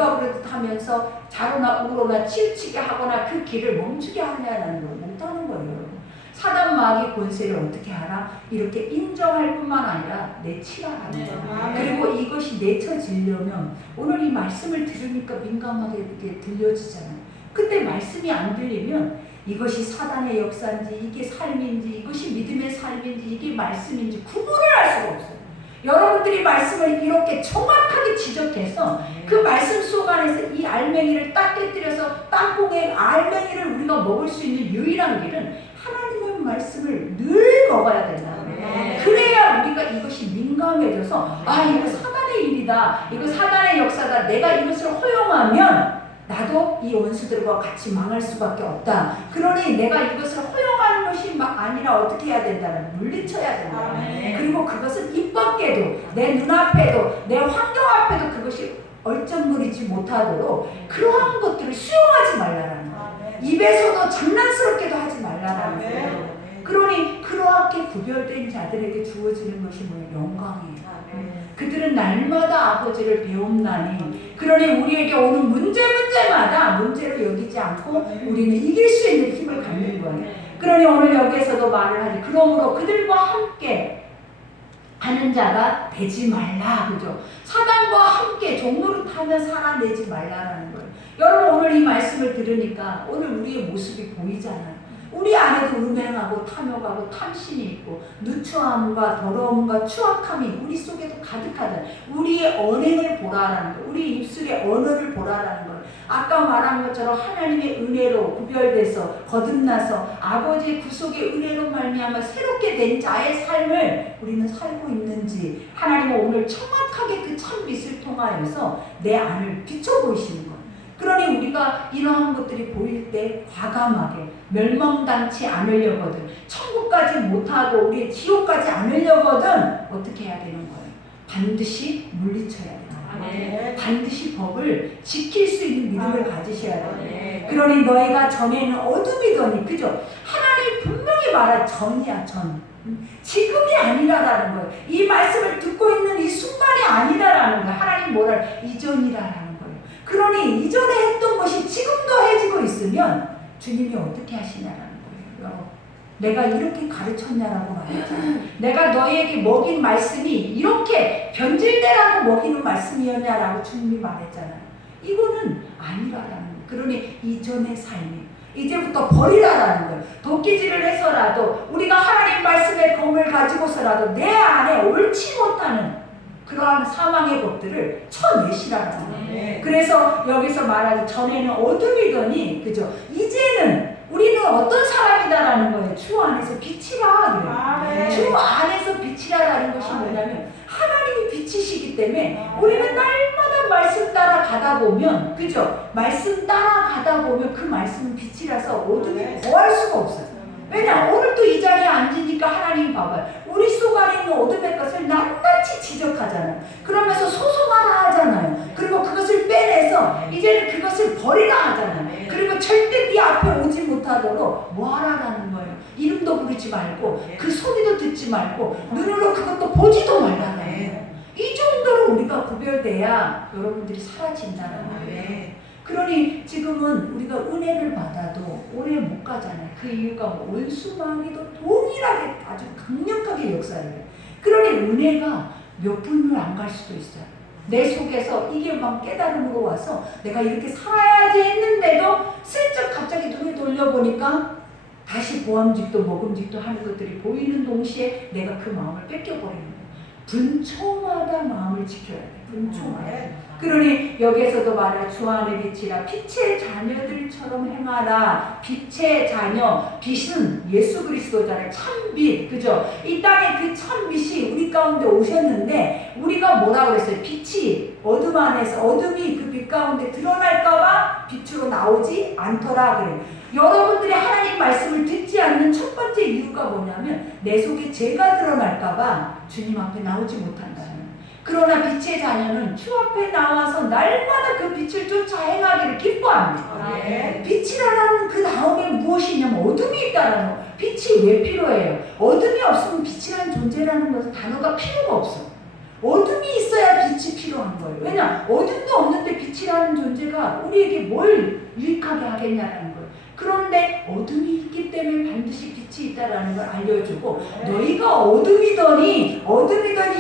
누가 그러듯 하면서 좌로나 우로나 치우치게 하거나 그 길을 멈추게 하냐는 걸 못하는 거예요. 사단 마귀 권세를 어떻게 하라? 이렇게 인정할 뿐만 아니라 내치라는 거예요. 그리고 이것이 내쳐지려면 오늘 이 말씀을 들으니까 민감하게 이렇게 들려지잖아요. 근데 말씀이 안 들리면 이것이 사단의 역사인지 이게 삶인지 이것이 믿음의 삶인지 이게 말씀인지 구분을 할 수가 없어요. 여러분들이 말씀을 이렇게 정확하게 지적해서 그 말씀 속 안에서 이 알맹이를 딱 깨뜨려서 땅콩의 알맹이를 우리가 먹을 수 있는 유일한 길은 하나님의 말씀을 늘 먹어야 된다. 그래야 우리가 이것이 민감해져서 아 이거 사단의 일이다, 이거 사단의 역사다, 내가 이것을 허용하면 나도 이 원수들과 같이 망할 수밖에 없다. 그러니 내가 이것을 허용하는 것이 아니라 어떻게 해야 된다는 물리쳐야 된다. 그리고 그것은 입 밖에도 내 눈앞에도 내 환경 앞에도 그것이 얼쩡거리지 못하도록 그러한 것들을 수용하지 말라라는 거예요. 입에서도 장난스럽게도 하지 말라라는 거예요. 그러니 그렇게 구별된 자들에게 주어지는 것이 뭐예요? 영광이에요. 그들은 날마다 아버지를 배움나니 그러니 우리에게 오는 문제마다 문제로 여기지 않고 우리는 이길 수 있는 힘을 갖는 거예요. 그러니 오늘 여기에서도 말을 하지. 그러므로 그들과 함께 하는 자가 되지 말라. 그죠? 사단과 함께 종노릇하면 살아내지 말라라는 거예요. 여러분 오늘 이 말씀을 들으니까 오늘 우리의 모습이 보이잖아요. 우리 안에도 음행하고 탐욕하고 탐심이 있고 누추함과 더러움과 추악함이 우리 속에도 가득하다. 우리의 언행을 보라라는 거, 우리 입술의 언어를 보라라는 거. 아까 말한 것처럼 하나님의 은혜로 구별돼서 거듭나서 아버지의 구속의 은혜로 말미암아 새롭게 된 자의 삶을 우리는 살고 있는지 하나님은 오늘 정확하게 그 참빛을 통하여서 내 안을 비춰보이시는 거예요. 그러니 우리가 이러한 것들이 보일 때 과감하게 멸망당치 않으려거든, 천국까지 못하고 우리 지옥까지 않으려거든 어떻게 해야 되는 거예요? 반드시 물리쳐야 돼요. 반드시 법을 지킬 수 있는 믿음을 가지셔야 돼요. 그러니 너희가 전에는 어둠이더니, 그죠? 하나님 분명히 말할 전이야, 전. 지금이 아니라라는 거예요. 이 말씀을 듣고 있는 이 순간이 아니라라는 거예요. 하나님 뭐라 이전이라라는 거예요. 그러니 이전에 했던 것이 지금도 해지고 있으면 주님이 어떻게 하시냐라는 거예요. 내가 이렇게 가르쳤냐라고 말했잖아요. 내가 너희에게 먹인 말씀이 이렇게 변질되라고 먹이는 말씀이었냐라고 주님이 말했잖아요. 이거는 아니라라는 거예요. 그러니 이전의 삶이 이제부터 버리라라는 거예요. 도끼질을 해서라도 우리가 하나님 말씀의 검을 가지고서라도 내 안에 옳지 못하는 그러한 사망의 법들을 쳐내시라는 거예요. 그래서 여기서 말하지 전에는 어둠이더니, 그죠? 이제는 우리는 어떤 사람이다라는 거예요. 주 안에서 빛이라 그래요. 주 안에서 빛이라라는 것이 뭐냐면 하나님이 빛이시기 때문에 우리는 날마다 말씀 따라 가다 보면, 그죠? 말씀 따라 가다 보면 그 말씀은 빛이라서 어둠이 거할 수가 없어요. 왜냐? 오늘 또 이 자리에 앉으니까 하나님이 봐봐요. 우리 속 안에 있는 어둠의 것을 낱낱이 지적하잖아요. 그러면서 소송하라 하잖아요. 그리고 그것을 빼내서 이제는 그것을 버리라 하잖아요. 그리고 절대 네 앞에 오지 못하도록 뭐 하라라는 거예요. 이름도 부르지 말고 그 소리도 듣지 말고 눈으로 그것도 보지도 말라는 거예요. 이 정도로 우리가 구별돼야 여러분들이 사라진다는 거예요. 그러니 지금은 우리가 은혜를 받아도 오래 못 가잖아요. 그 이유가 뭐 원수마귀도 동일하게 아주 강력하게 역사해요. 그러니 은혜가 몇 분을 안 갈 수도 있어요. 내 속에서 이게 막 깨달음으로 와서 내가 이렇게 살아야지 했는데도 슬쩍 갑자기 눈을 돌려보니까 다시 보암직도 먹음직도 하는 것들이 보이는 동시에 내가 그 마음을 뺏겨버리는 거예요. 분초마다 마음을 지켜야 돼. 분초마다. 그러니 여기에서도 말해 주 안의 빛이라 빛의 자녀들처럼 행하라. 빛의 자녀, 빛은 예수 그리스도잖아요. 참빛, 그죠? 이 땅에 그 참빛이 우리 가운데 오셨는데 우리가 뭐라 그랬어요? 빛이 어둠 안에서 어둠이 그 빛 가운데 드러날까봐 빛으로 나오지 않더라 그래. 여러분들이 하나님 말씀을 듣지 않는 첫 번째 이유가 뭐냐면 내 속에 죄가 드러날까봐 주님 앞에 나오지 못한다는. 그러나 빛의 자녀는 주 앞에 나와서 날마다 그 빛을 쫓아 행하기를 기뻐합니다. 빛이라는 그 다음에 무엇이냐면 어둠이 있다는 거. 빛이 왜 필요해요? 어둠이 없으면 빛이라는 존재라는 것은 단어가 필요가 없어. 어둠이 있어야 빛이 필요한 거예요. 왜냐? 어둠도 없는데 빛이라는 존재가 우리에게 뭘 유익하게 하겠냐라는 거예요. 그런데 어둠이 있기 때문에 반드시 빛이 있다라는 걸 알려주고, 너희가 어둠이더니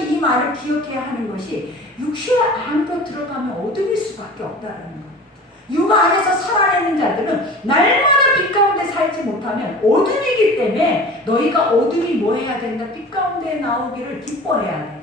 이 말을 기억해야 하는 것이 육체 안으로 들어가면 어둠일 수밖에 없다라는 거예요. 육 안에서 살아내는 자들은 날마다 빛 가운데 살지 못하면 어둠이기 때문에 너희가 어둠이 뭐 해야 된다? 빛 가운데 나오기를 기뻐해야 돼.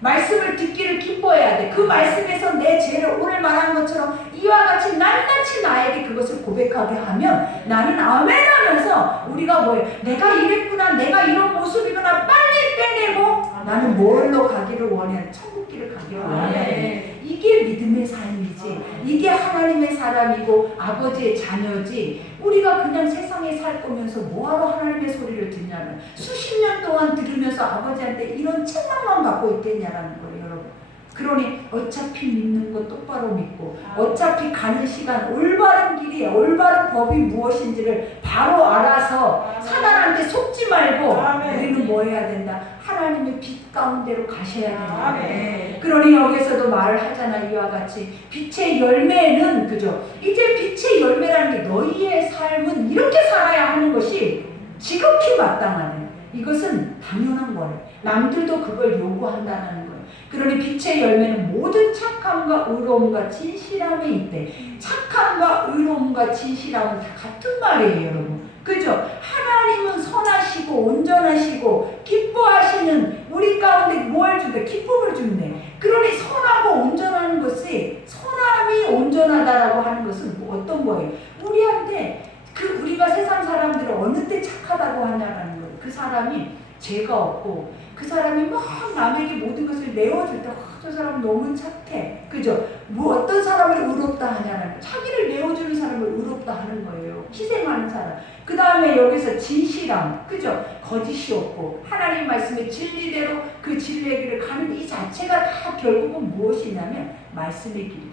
말씀을 듣기를 기뻐해야 돼. 그 말씀에서 내 죄를 오늘 말한 것처럼 이와 같이 낱낱이 나에게 그것을 고백하게 하면 나는 아멘 하면서 우리가 뭐예요? 내가 이랬구나, 내가 이런 모습이구나 빨리 빼내고 나는 뭘로 가기를 원해? 천국길을 가기를 원해. 이게 믿음의 삶이지. 이게 하나님의 사람이고 아버지의 자녀지. 우리가 그냥 세상에 살 거면서 뭐하러 하나님의 소리를 듣냐면 수십 년 동안 들으면서 아버지한테 이런 책망만 갖고 있겠냐라는 거예요, 여러분. 그러니 어차피 믿는 거 똑바로 믿고 어차피 가는 시간 올바른 길이, 올바른 법이 무엇인지를 바로 알아서 사단한테 속지 말고 우리는 뭐 해야 된다? 하나님의 빛 가운데로 가셔야 된다. 그러니 여기서도 말을 하잖아. 이와 같이 빛의 열매는, 그죠? 이제 빛의 열매라는 게 너희의 삶은 이렇게 살아야 하는 것이 지극히 마땅하네. 이것은 당연한 거예요. 남들도 그걸 요구한다는 거예요. 그러니 빛의 열매는 모든 착함과 의로움과 진실함에 있대. 착함과 의로움과 진실함은 다 같은 말이에요, 여러분. 그죠? 하나님은 선하시고 온전하시고 기뻐하시는 우리 가운데 뭘 준대? 기쁨을 준대. 그러니 선하고 온전하는 것이, 선함이 온전하다라고 하는 것은 뭐 어떤 거예요? 우리한테 우리가 세상 사람들을 어느 때 착하다고 하냐라는 거예요. 그 사람이 죄가 없고 그 사람이 막 남에게 모든 것을 내어줄 때 저 사람 너무 착해. 그죠? 뭐 어떤 사람을 의롭다 하냐라는 거예요. 자기를 내어주는 사람을 의롭다 하는 거예요. 희생하는 사람. 그 다음에 여기서 진실함. 그죠? 거짓이 없고 하나님 말씀의 진리대로 그 진리의 길을 가는 이 자체가 다 결국은 무엇이냐면 말씀의 길이라는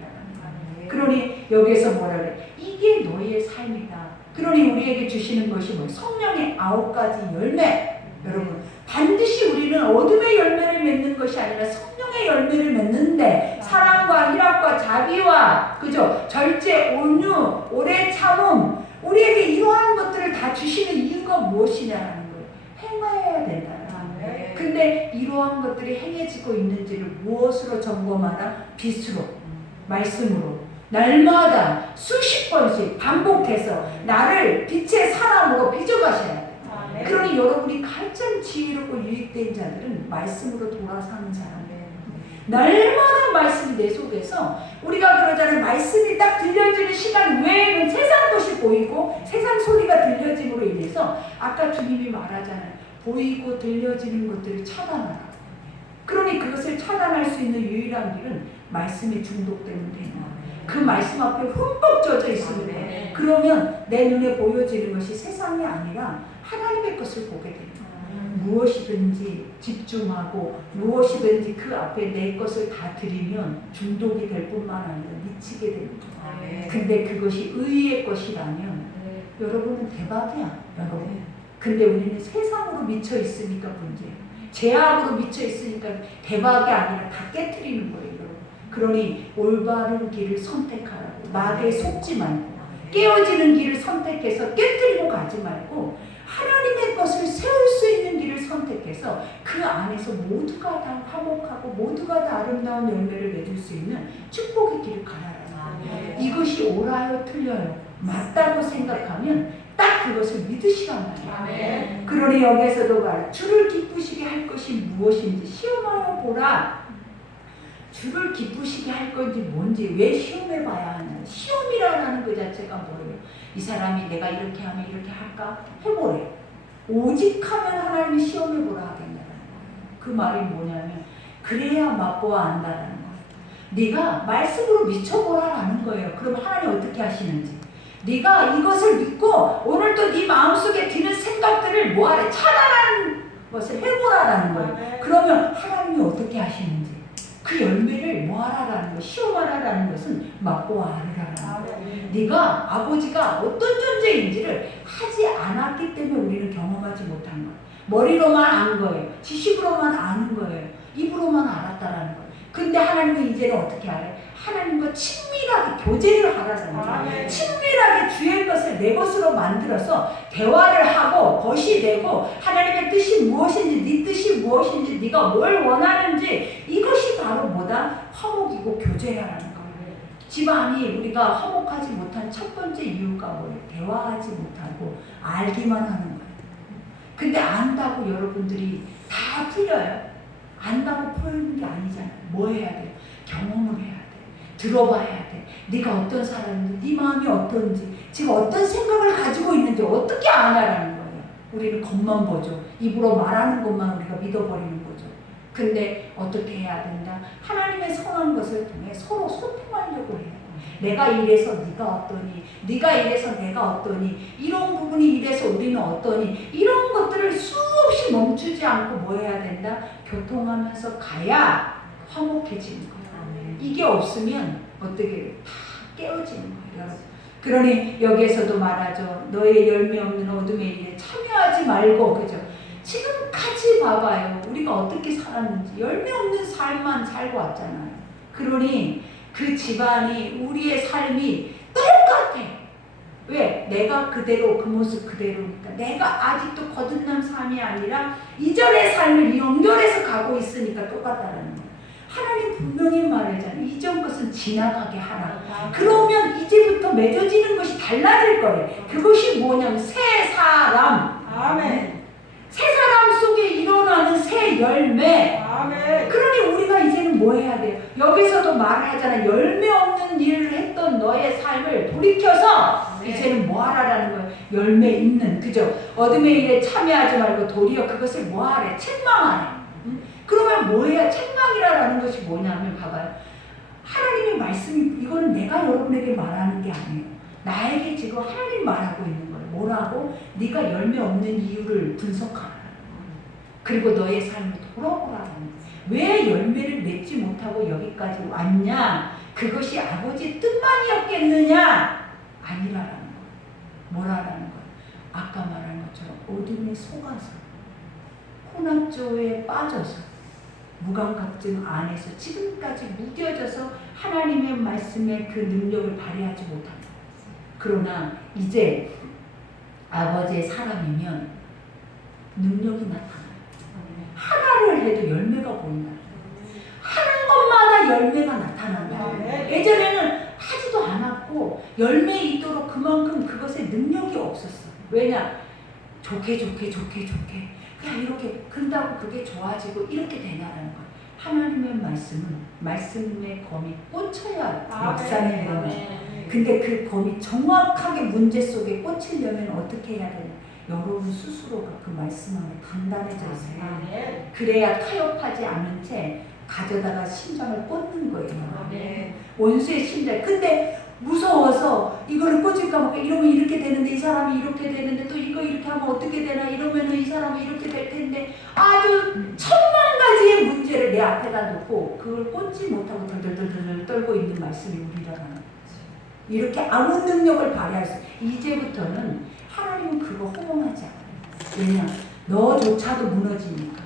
거예요. 그러니 여기에서 뭐라 그래? 이게 너희의 삶이다. 그러니 우리에게 주시는 것이 뭐예요? 성령의 9가지 열매. 여러분, 반드시 우리는 어둠의 열매를 맺는 것이 아니라 성령의 열매를 맺는데, 사랑과 희락과 자비와, 그죠? 절제, 온유, 오래 참음, 우리에게 이러한 것들을 다 주시는 이유가 무엇이냐라는 거예요. 행해야 된다는 거예요. 근데 이러한 것들이 행해지고 있는지를 무엇으로 점검하나? 빛으로, 말씀으로. 날마다 수십 번씩 반복해서 나를 빛의 사람으로 빚어가셔야 돼요. 그러니 여러분이 가장 지혜롭고 유익된 자들은 말씀으로 돌아서는 사람이에요. 날마다 말씀이 내 속에서, 우리가 그러잖아요. 말씀이 딱 들려지는 시간 외에는 세상 것이 보이고 세상 소리가 들려짐으로 인해서 아까 주님이 말하잖아요. 보이고 들려지는 것들을 차단하라. 그러니 그것을 차단할 수 있는 유일한 길은 말씀에 중독되면 되는 거예요. 그 말씀 앞에 흠뻑 젖어 있으면 돼요. 그러면 내 눈에 보여지는 것이 세상이 아니라 하나님의 것을 보게 됩니다. 무엇이든지 집중하고 무엇이든지 그 앞에 내 것을 다 드리면 중독이 될 뿐만 아니라 미치게 됩니다. 근데 그것이 의의 것이라면 여러분은 대박이야, 여러분. 근데 우리는 세상으로 미쳐 있으니까 문제예요. 죄악으로 미쳐 있으니까 대박이 아니라 다 깨트리는 거예요, 여러분. 그러니 올바른 길을 선택하라고. 마귀에 속지 말고 깨어지는 길을 선택해서 깨트리고 가지 말고 하나님의 것을 세울 수 있는 길을 선택해서 그 안에서 모두가 다 화목하고 모두가 다 아름다운 열매를 맺을 수 있는 축복의 길을 가라라는 거예요. 이것이 옳아요, 틀려요, 맞다고 생각하면 딱 그것을 믿으시란 말이에요. 그러니 여기에서도 말, 주를 기쁘시게 할 것이 무엇인지 시험하여 보라. 주를 기쁘시게 할 건지 뭔지 왜 시험해 봐야 하냐. 시험이라는 그 자체가 뭐예요? 이 사람이 내가 이렇게 하면 이렇게 할까? 해보래. 오직 하면 하나님이 시험해 보라 하겠냐라는 거예요. 그 말이 뭐냐면 그래야 맛보아 안다라는 거예요. 네가 말씀으로 미쳐보라라는 거예요. 그럼 하나님 어떻게 하시는지. 네가 이것을 믿고 오늘 또 네 마음속에 드는 생각들을 뭐하래? 차단하는 것을 해보라라는 거예요. 그러면 하나님이 어떻게 하시는지. 그 열매를 뭐하라라는 거, 시험하라라는 것은 맛보아 알으라라는 거예요. 네가 아버지가 어떤 존재인지를 하지 않았기 때문에 우리는 경험하지 못한 거예요. 머리로만 안 거예요. 지식으로만 아는 거예요. 입으로만 알았다라는 근데 하나님은 이제는 어떻게 하래? 하나님과 친밀하게 교제를 하라는 거예요. 친밀하게 주의 것을 내 것으로 만들어서 대화를 하고 벗이 되고 하나님의 뜻이 무엇인지 네 뜻이 무엇인지 네가 뭘 원하는지 이것이 바로 뭐다? 화목이고 교제라는 거예요. 집안이 우리가 화목하지 못한 첫 번째 이유가 뭐예요? 대화하지 못하고 알기만 하는 거예요. 근데 안다고 여러분들이 다 풀려요? 안다고 푸는 게 아니잖아요. 뭐 해야 돼요? 경험을 해야 돼. 들어봐야 돼. 네가 어떤 사람인지, 네 마음이 어떤지, 지금 어떤 생각을 가지고 있는지 어떻게 아냐라는 거예요. 우리는 겉만 보죠. 입으로 말하는 것만 우리가 믿어버리는 거죠. 근데 어떻게 해야 된다? 하나님의 선한 것을 통해 서로 소통하려고 해요. 내가 이래서 네가 어떠니, 네가 이래서 내가 어떠니, 이런 부분이 이래서 우리는 어떠니, 이런 것들을 수없이 멈추지 않고 뭐 해야 된다? 교통하면서 가야 화목해지는 거예요. 이게 없으면 어떻게 다 깨어지는 거예요. 그러니 여기에서도 말하죠. 너의 열매 없는 어둠의 일에 참여하지 말고, 그죠? 지금까지 봐봐요. 우리가 어떻게 살았는지 열매 없는 삶만 살고 왔잖아요. 그러니 그 집안이 우리의 삶이 똑같아. 왜? 내가 그대로 그 모습 그대로니까. 내가 아직도 거듭난 삶이 아니라 이전의 삶을 연결해서 가고 있으니까 똑같다라는 거예요. 하나님 분명히 말하잖아요. 이전 것은 지나가게 하라. 그러면 이제부터 맺어지는 것이 달라질 거예요. 그것이 뭐냐면 새 사람. 아멘. 새 사람 속에 일어나는 새 열매. 아멘. 그러니 우리가 이제는 뭐 해야 돼요? 여기서도 말을 하잖아요. 열매 없는 일을 했던 너의 삶을 돌이켜서 이제는 뭐 하라라는 거예요? 열매 있는, 그죠? 어둠의 일에 참여하지 말고 도리어 그것을 뭐 하래? 책망하래. 그러면 뭐 해야? 책망이라는 것이 뭐냐면 봐봐요. 하나님의 말씀이, 이거는 내가 여러분에게 말하는 게 아니에요. 나에게 지금 하나님 말하고 있는 거예요. 뭐라고? 네가 열매 없는 이유를 분석하라. 그리고 너의 삶을 돌아보라는 거예요. 왜 열매를 맺지 못하고 여기까지 왔냐? 그것이 아버지 뜻만이었겠느냐? 아니라라는 거예요. 뭐라라는 거예요? 아까 말한 것처럼 어둠에 속아서, 혼합조에 빠져서, 무감각증 안에서 지금까지 무뎌져서 하나님의 말씀의 그 능력을 발휘하지 못합니다. 그러나 이제 아버지의 사람이면 능력이 나타나요. 하나를 해도 열매가 보인다. 하는 것마다 열매가 나타난다. 예전에는 하지도 않았고 열매 있도록 그만큼 그것에 능력이 없었어. 왜냐? 좋게 그냥 이렇게 근다고 그게 좋아지고 이렇게 되냐라는 거야. 하나님의 말씀은 말씀의 검이 꽂혀야 역사는 일어나요. 근데 그 검이 정확하게 문제 속에 꽂히려면 어떻게 해야 되냐? 여러분 스스로가 그 말씀 안에 단단해져 있어요. 그래야 타협하지 않은 채 가져다가 심장을 꽂는 거예요. 원수의 심장. 근데 무서워서 이거를 꽂을까 말까, 이러면 이렇게 되는데 이 사람이 이렇게 되는데 또 이거 이렇게 하면 어떻게 되나, 이러면은 이 사람은 이렇게 될 텐데, 아주 천만 가지의 문제를 내 앞에다 놓고 그걸 꽂지 못하고 덜덜덜덜 떨고 있는 말씀이 우리라는 거지. 이렇게 아무 능력을 발휘할 수. 이제부터는 하나님은 그거 허용하지 않아요. 왜냐? 너조차도 무너지니까.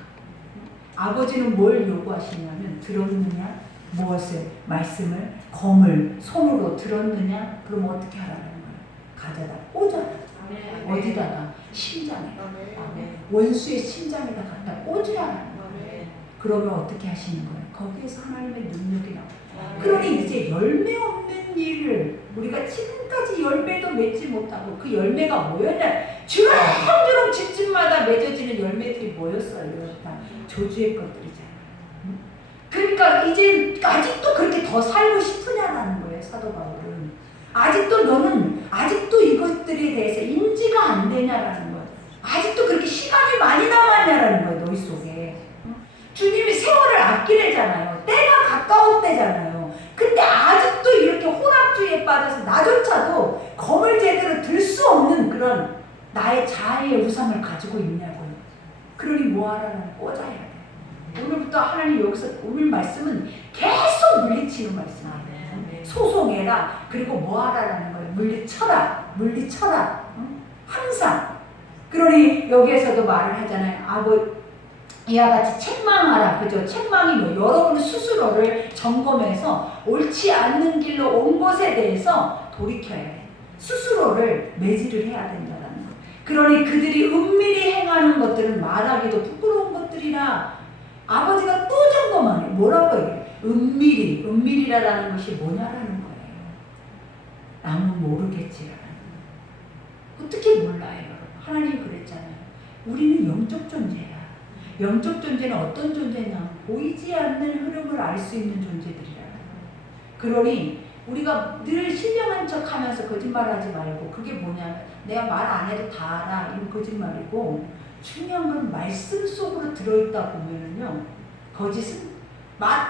아버지는 뭘 요구하시냐면, 들었느냐? 무엇을? 말씀을, 검을 손으로 들었느냐? 그럼 어떻게 하라는 거예요? 가져다 꽂아라. 어디다가? 심장에. 원수의 심장에다 갖다 꽂으라는 거예요. 그러면 어떻게 하시는 거예요? 거기에서 하나님의 능력이 나와요. 그러니 이제 열매 없는 일을, 우리가 지금까지 열매도 맺지 못하고, 그 열매가 뭐였냐? 주렁주렁 집집마다 맺어지는 열매들이 뭐였어요? 다 저주의 것들이잖아요. 그러니까 이제 아직도 그렇게 더 살고 싶으냐라는 거예요. 사도 바울은 아직도 너는 아직도 이것들에 대해서 인지가 안 되냐라는 거예요. 아직도 그렇게 시간이 많이 남았냐라는 거예요. 너희 속에. 주님이 세월을 아끼래잖아요. 때가 가까운 때잖아요. 근데 아직도 이렇게 혼합주의에 빠져서 나조차도 검을 제대로 들 수 없는 그런 나의 자아의 우상을 가지고 있냐고요. 그러니 뭐하라는 꽂아야 돼. 오늘부터 하나님 여기서 오늘 말씀은 계속 물리치는 말씀이에요. 소송해라. 그리고 뭐하라라는 거예요. 물리쳐라. 응? 항상. 그러니 여기에서도 말을 하잖아요. 이와 같이 책망하라. 그죠? 책망이 뭐 여러분을 스스로를 점검해서 옳지 않는 길로 온 것에 대해서 돌이켜야 돼. 스스로를 매질을 해야 된다는 거. 그러니 그들이 은밀히 행하는 것들은 말하기도 부끄러운 것들이라. 아버지가 또 점검하네. 뭐라고 얘기해? 은밀이라는 것이 뭐냐라는 거예요. 남은 모르겠지라는 거. 어떻게 몰라요, 여러분? 하나님 그랬잖아요. 우리는 영적 존재야. 영적 존재는 어떤 존재냐? 보이지 않는 흐름을 알 수 있는 존재들이라. 그러니 우리가 늘 신령한 척 하면서 거짓말하지 말고, 그게 뭐냐면 내가 말 안 해도 다 알아, 이건 거짓말이고, 중요한 건 말씀 속으로 들어있다 보면은요, 거짓은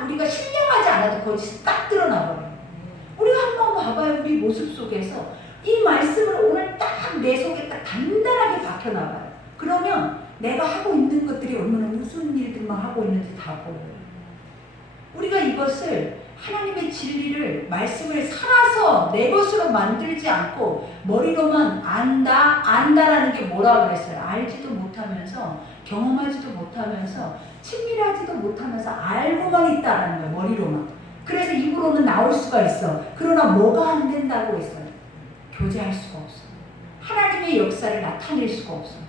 우리가 신령하지 않아도 거짓은 딱 드러나버려요. 우리가 한번 봐봐요. 우리 모습 속에서 이 말씀을 오늘 딱 내 속에 딱 단단하게 박혀나가요. 그러면 내가 하고 있는 것들이 얼마나 무슨 일들만 하고 있는지 다 보여요. 우리가 이것을 하나님의 진리를, 말씀을 살아서 내 것으로 만들지 않고 머리로만 안다라는 게 뭐라고 그랬어요? 알지도 못하면서, 경험하지도 못하면서, 친밀하지도 못하면서 알고만 있다라는 거예요. 머리로만. 그래서 입으로는 나올 수가 있어. 그러나 뭐가 안 된다고 했어요? 교제할 수가 없어. 하나님의 역사를 나타낼 수가 없어.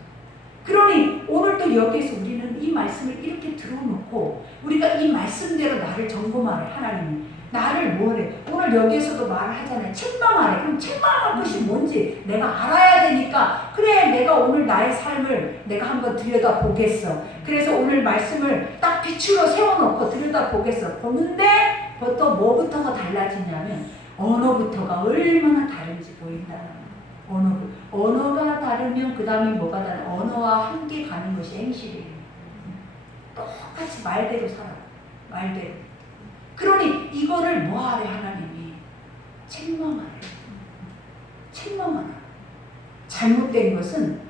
그러니 오늘 또 여기에서 우리는 이 말씀을 이렇게 들어놓고 우리가 이 말씀대로 나를 점검하래. 하나님이 나를 뭐래? 오늘 여기에서도 말을 하잖아요. 책망하래. 그럼 책망할 것이 뭔지 내가 알아야 되니까, 그래, 내가 오늘 나의 삶을 내가 한번 들여다보겠어. 그래서 오늘 말씀을 딱 빛으로 세워놓고 들여다보겠어. 보는데 보통 뭐부터가 달라지냐면 언어부터가 얼마나 다른지 보인다. 언어가 다르면 그 다음에 뭐가 다른? 언어와 함께 가는 것이 행실이에요. 똑같이 말대로 살아. 말대로. 그러니 이거를 뭐하래? 하나님이 책망하래. 책망하라. 잘못된 것은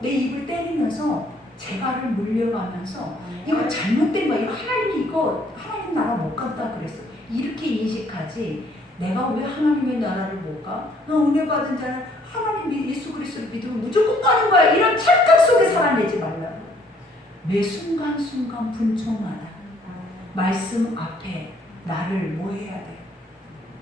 내 입을 때리면서 재갈을 물려가면서 이거 잘못된 거야. 이거 하나님 나라 못 간다 그랬어. 이렇게 인식하지. 내가 왜 하나님의 나라를 못 가? 나 은혜 받은 자는 하나님 예수 그리스도를 믿으면 무조건 가는 거야. 이런 착각 속에 살아내지 말라고. 매 순간순간 분초마다 말씀 앞에 나를 뭐 해야 돼?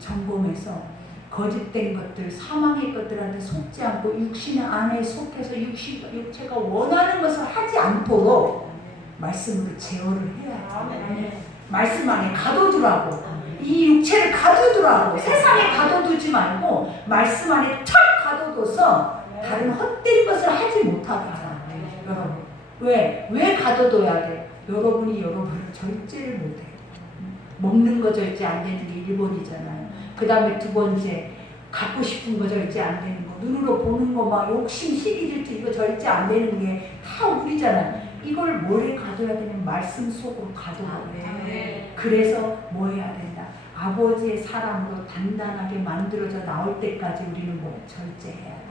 점검해서 거짓된 것들, 사망의 것들한테 속지 않고 육신 안에 속해서 육체가 원하는 것을 하지 않도록 말씀으로 제어를 해야 돼. 말씀 안에 가둬두라고. 이 육체를 가둬두라고. 세상에 가둬두지 말고 말씀 안에 탁 가둬둬서 다른 헛된 것을 하지 못하게 하라. 여러분, 왜 가둬둬야 돼? 여러분이 여러분을 절제를 못해. 먹는 거 절제 안 되는 게 1번이잖아요. 그 다음에 2번째, 갖고 싶은 거 절제 안 되는 거, 눈으로 보는 거 막 욕심, 시기, 질투 이거 절제 안 되는 게 다 우리잖아요. 이걸 뭐에 가둬야 되냐면 말씀 속으로 가둬야 돼. 그래서 뭐 해야 된다? 아버지의 사랑으로 단단하게 만들어져 나올 때까지 우리는 뭐 절제해야 돼.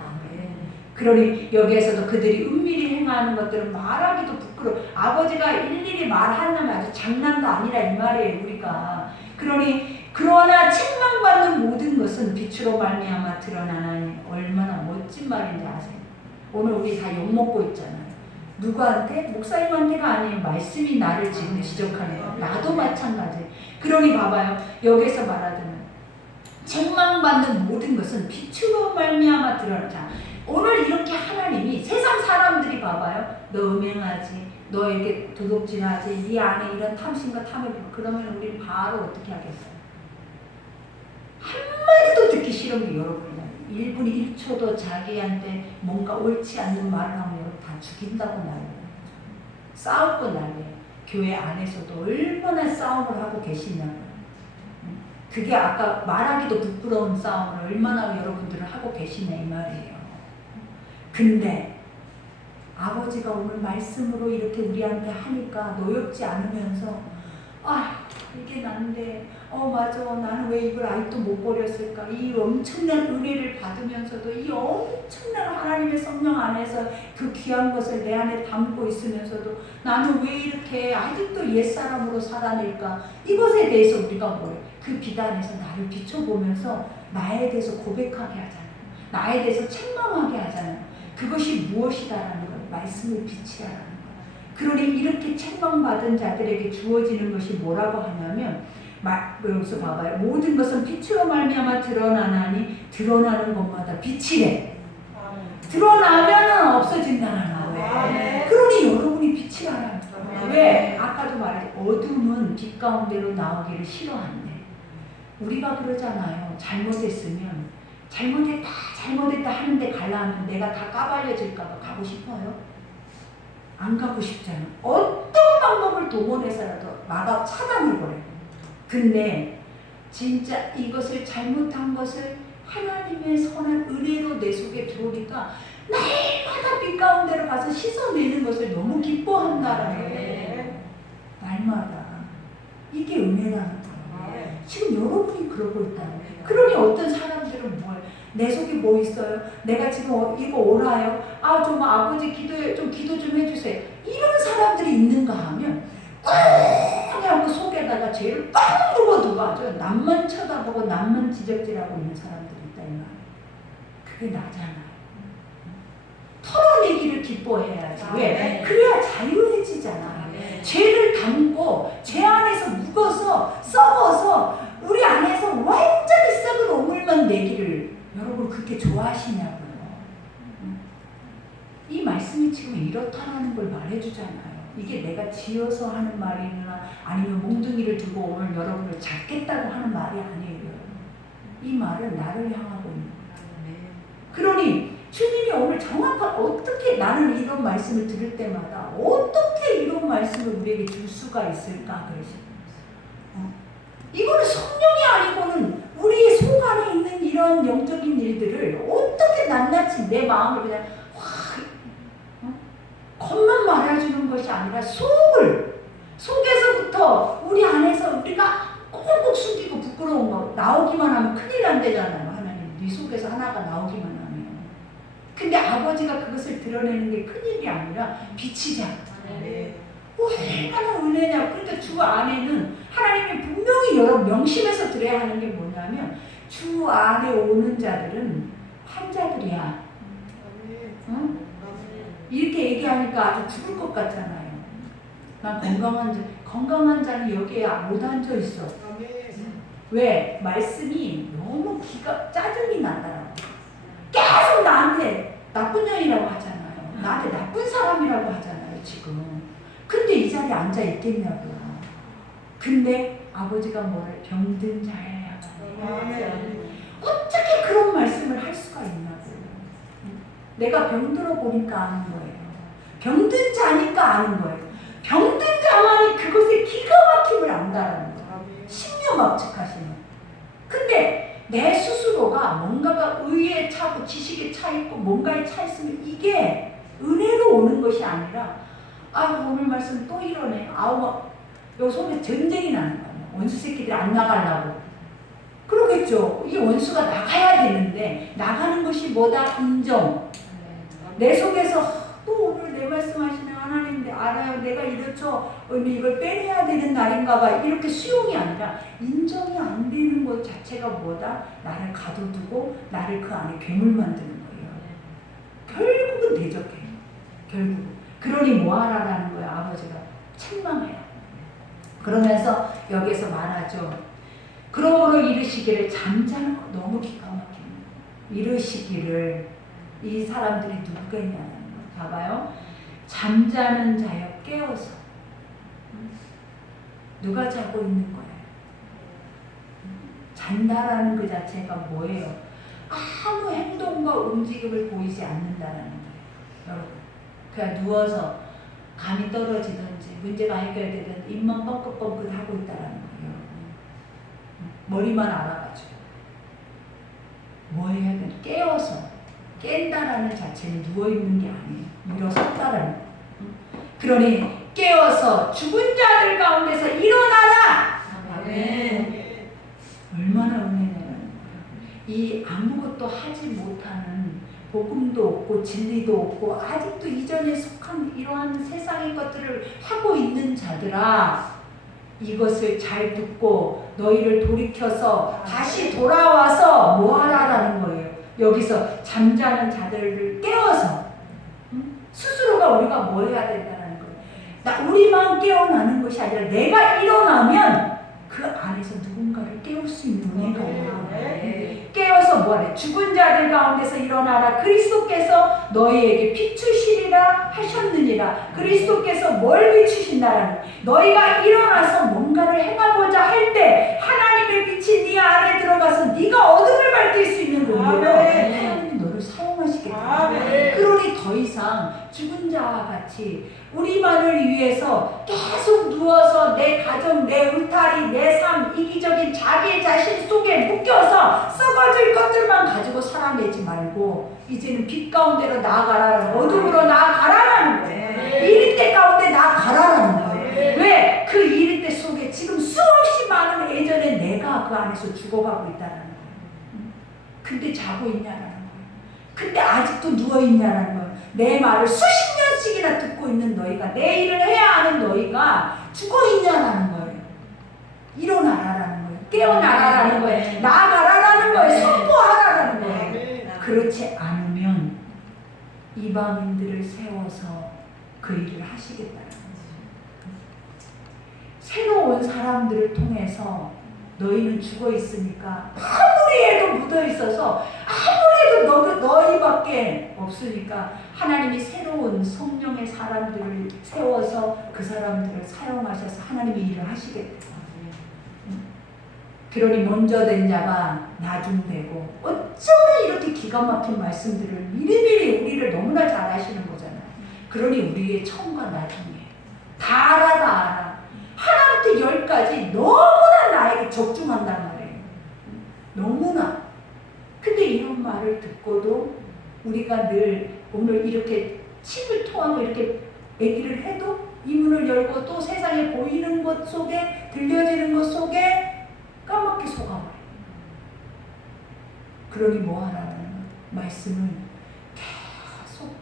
그러니 여기에서도 그들이 은밀히 행하는 것들은 말하기도 부끄러워. 아버지가 일일이 말하려면 아주 장난도 아니라 이 말이에요, 우리가. 그러나 책망받는 모든 것은 빛으로 말미암아 드러나는, 얼마나 멋진 말인지 아세요? 오늘 우리 다 욕먹고 있잖아요. 누구한테? 목사님한테가 아니에요. 말씀이 나를 지금 지적하는 거예요. 나도 마찬가지. 그러니 봐봐요. 여기서 말하자면 책망받는 모든 것은 빛으로 말미암아 드러나자. 오늘 이렇게 하나님이, 세상 사람들이 봐봐요. 너 음행하지, 너 이렇게 도둑질하지, 네 안에 이런 탐심과 탐욕이, 그러면 우리 바로 어떻게 하겠어요? 한마디도 듣기 싫은 게 여러분이다. 1분 1초도 자기한테 뭔가 옳지 않는 말을 하면 여러분 다 죽인다고 난리예요. 싸우고 난리예요. 교회 안에서도 얼마나 싸움을 하고 계시냐고요. 그게 아까 말하기도 부끄러운 싸움을 얼마나 여러분들은 하고 계시냐 이 말이에요. 근데 아버지가 오늘 말씀으로 이렇게 우리한테 하니까 노엽지 않으면서 이게 난데 맞아, 나는 왜 이걸 아직도 못 버렸을까? 이 엄청난 은혜를 받으면서도 이 엄청난 하나님의 성령 안에서 그 귀한 것을 내 안에 담고 있으면서도 나는 왜 이렇게 아직도 옛사람으로 살아낼까? 이것에 대해서 우리가 뭐예요? 그 비단에서 나를 비춰보면서 나에 대해서 고백하게 하잖아요. 나에 대해서 책망하게 하잖아요. 그것이 무엇이다라는 걸 말씀을 비치하라는 거예요. 그러니 이렇게 책망받은 자들에게 주어지는 것이 뭐라고 하냐면, 여기서 봐봐요. 모든 것은 빛으로 말미암아 드러나나니 드러나는 것마다 빛이래. 드러나면은 없어진다는 거예요. 그러니 여러분이 빛이라는 거예요. 왜? 아까도 말했죠. 어둠은 빛 가운데로 나오기를 싫어한대. 우리가 그러잖아요. 잘못했으면 잘못했다 하는데 가려면 내가 다 까발려질까봐 가고 싶어요? 안 가고 싶잖아. 어떤 방법을 동원해서라도 막아 차단해버려요. 근데 진짜 이것을 잘못한 것을 하나님의 선한 은혜로 내 속에 들어오니까 날마다 빛 가운데로 가서 씻어내는 것을 너무 기뻐한다라는 거예요. 날마다. 이게 은혜라는 거예요. 지금 여러분이 그러고 있다는 거예요. 그러니 어떤 사람들은 뭐예요? 내 속에 뭐 있어요? 내가 지금 이거 오라요? 좀 아버지 기도 좀 해주세요. 이런 사람들이 있는가 하면 그냥 그 속에다가 죄를 꽉 묻어두고 아주 남만 쳐다보고 남만 지적질하고 있는 사람들이 있다 이 말이에요. 그게 나잖아요. 털어내기를 기뻐해야지. 왜? 그래야 자유해지잖아. 죄를 담고 죄 안에서 묵어서 썩어서 우리 안에서 완전히 썩은 오물만 내기를 여러분 그렇게 좋아하시냐고요. 이 말씀이 지금 이렇다라는 걸 말해주잖아요. 이게 내가 지어서 하는 말이나 아니면 몽둥이를 들고 오늘 여러분을 잡겠다고 하는 말이 아니에요. 이 말은 나를 향하고 있는 거예요. 그러니 주님이 오늘 정확한 어떻게 나는 이런 말씀을 들을 때마다 어떻게 이런 말씀을 우리에게 줄 수가 있을까 그러시는 이거는 성령이 아니고는 우리의 속 안에 있는 이런 영적인 일들을 어떻게 낱낱이 내 마음을 그냥 겉만 말해주는 것이 아니라 속에서부터 우리 안에서 우리가 꽁꽁 숨기고 부끄러운 거 나오기만 하면 큰일 난대잖아요. 하나님 네 속에서 하나가 나오기만 하면. 근데 아버지가 그것을 드러내는 게 큰일이 아니라 빛이잖아요. 얼마나 은혜냐. 그러니까 주 안에는 하나님이 분명히 여러 명심해서 드려야 하는 게 뭐냐면 주 안에 오는 자들은 환자들이야. 응? 이렇게 얘기하니까 아주 죽을 것 같잖아요. 난 건강한 자는 여기에 못 앉아 있어. 왜? 말씀이 너무 짜증이 나더라고. 계속 나한테 나쁜 년이라고 하잖아요. 나한테 나쁜 사람이라고 하잖아요, 지금. 근데 이 자리에 앉아 있겠냐고요. 근데 아버지가 뭐래? 병든 자야. 어떻게 그런 말씀을 할 수가 있냐고요. 내가 병들어 보니까 아는 거예요. 병든 자니까 아는 거예요. 병든 자만이 그것의 기가 막힘을 안다라는 거예요. 신묘막측하시는. 근데 내 스스로가 뭔가가 의에 차고 지식에 차 있고 뭔가에 차 있으면 이게 은혜로 오는 것이 아니라 오늘 말씀 또 이러네. 요 속에 전쟁이 나는 거예요. 원수 새끼들이 안 나가려고. 그러겠죠. 이 원수가 나가야 되는데 나가는 것이 뭐다? 인정. 내 속에서 또 오늘 내 말씀하시는 하나님 알아요. 내가 이렇죠. 이걸 빼내야 되는 날인가 봐. 이렇게 수용이 아니라 인정이 안 되는 것 자체가 뭐다? 나를 가둬두고 나를 그 안에 괴물 만드는 거예요. 결국은 대적해요. 결국. 그러니 뭐하라라는 거예요. 아버지가 책망해요. 그러면서 여기서 말하죠. 그러므로 이르시기를 잠자는 거 너무 기가 막힙니다. 이르시기를 이 사람들이 누구겠냐는 거. 봐봐요. 잠자는 자여 깨어서. 누가 자고 있는 거예요? 잔다라는 그 자체가 뭐예요? 아무 행동과 움직임을 보이지 않는다는 거예요. 여러분. 그냥 누워서 감이 떨어지든지 문제가 해결되든 입만 뻥긋뻥긋 하고 있다는 거예요. 머리만 알아가지고. 뭐 해야 돼? 깨어서. 깬다라는 자체는 누워있는 게 아니에요. 일어섰다라는 거예요. 그러니 깨어서 죽은 자들 가운데서 일어나라! 아멘. 얼마나 은혜냐는 거예요. 이 아무것도 하지 못하는 복음도 없고 진리도 없고 아직도 이전에 속한 이러한 세상의 것들을 하고 있는 자들아, 이것을 잘 듣고 너희를 돌이켜서 다시 돌아와서 뭐하라라는 거예요. 여기서 잠자는 자들을 깨워서 스스로가 우리가 뭐 해야 된다는 거예요. 우리만 깨어나는 것이 아니라 내가 일어나면 그 안에서 누군가를 깨울 수 있는 은혜가 있는 거예요. 깨어서 뭐하래? 죽은 자들 가운데서 일어나라. 그리스도께서 너희에게 비추시리라 하셨느니라. 그리스도께서 뭘 비추신다라는, 너희가 일어나서 뭔가를 행하고자 할 때 하나님의 빛이 네 안에 들어가서 네가 어둠을 밝힐 수 있는 거예요. 하나님이 너를 사용하시겠다. 그러니 더 이상 죽은 자와 같이 우리만을 위해서 계속 누워서 내 가정, 내 울타리, 내 삶, 이기적인 자기 자신 속에 묶여서 썩어질 것들만 가지고 살아내지 말고 이제는 빛 가운데로 나아가라는, 어둠으로 나아가라는 거예요. 이리때 가운데 나아가라는 거예요. 왜? 그 이리때 속에 지금 수없이 많은 예전에 내가 그 안에서 죽어가고 있다는 거예요. 근데 자고 있냐라는 거예요. 근데 아직도 누워있냐라는 거예요. 내 말을 수십 년씩이나 듣고 있는 너희가, 내 일을 해야 하는 너희가 죽어있냐라는 거예요. 일어나라라는 거예요. 깨어나라라는 거예요. 나아가라라는 거예요. 선포하라라는 거예요. 그렇지 않으면 이방인들을 세워서 그 일을 하시겠다는 거예요. 새로운 사람들을 통해서 너희는 죽어있으니까, 아무리 해도 묻어있어서 아무리 해도 너희밖에 없으니까 하나님이 새로운 성령의 사람들을 세워서 그 사람들을 사용하셔서 하나님이 일을 하시겠다. 그러니 먼저 된 자가 나중 되고, 어쩌면 이렇게 기가 막힌 말씀들을 미리미리 우리를 너무나 잘 아시는 거잖아요. 그러니 우리의 처음과 나중이에요. 다 알아, 다 알아. 하나부터 10까지 너무나 나에게 적중한단 말이에요. 너무나. 근데 이런 말을 듣고도 우리가 늘 오늘 이렇게 침을 토하고 이렇게 얘기를 해도 이 문을 열고 또 세상에 보이는 것 속에, 들려지는 것 속에 까맣게 속아버려요. 그러니 뭐 하라는 말씀을 계속,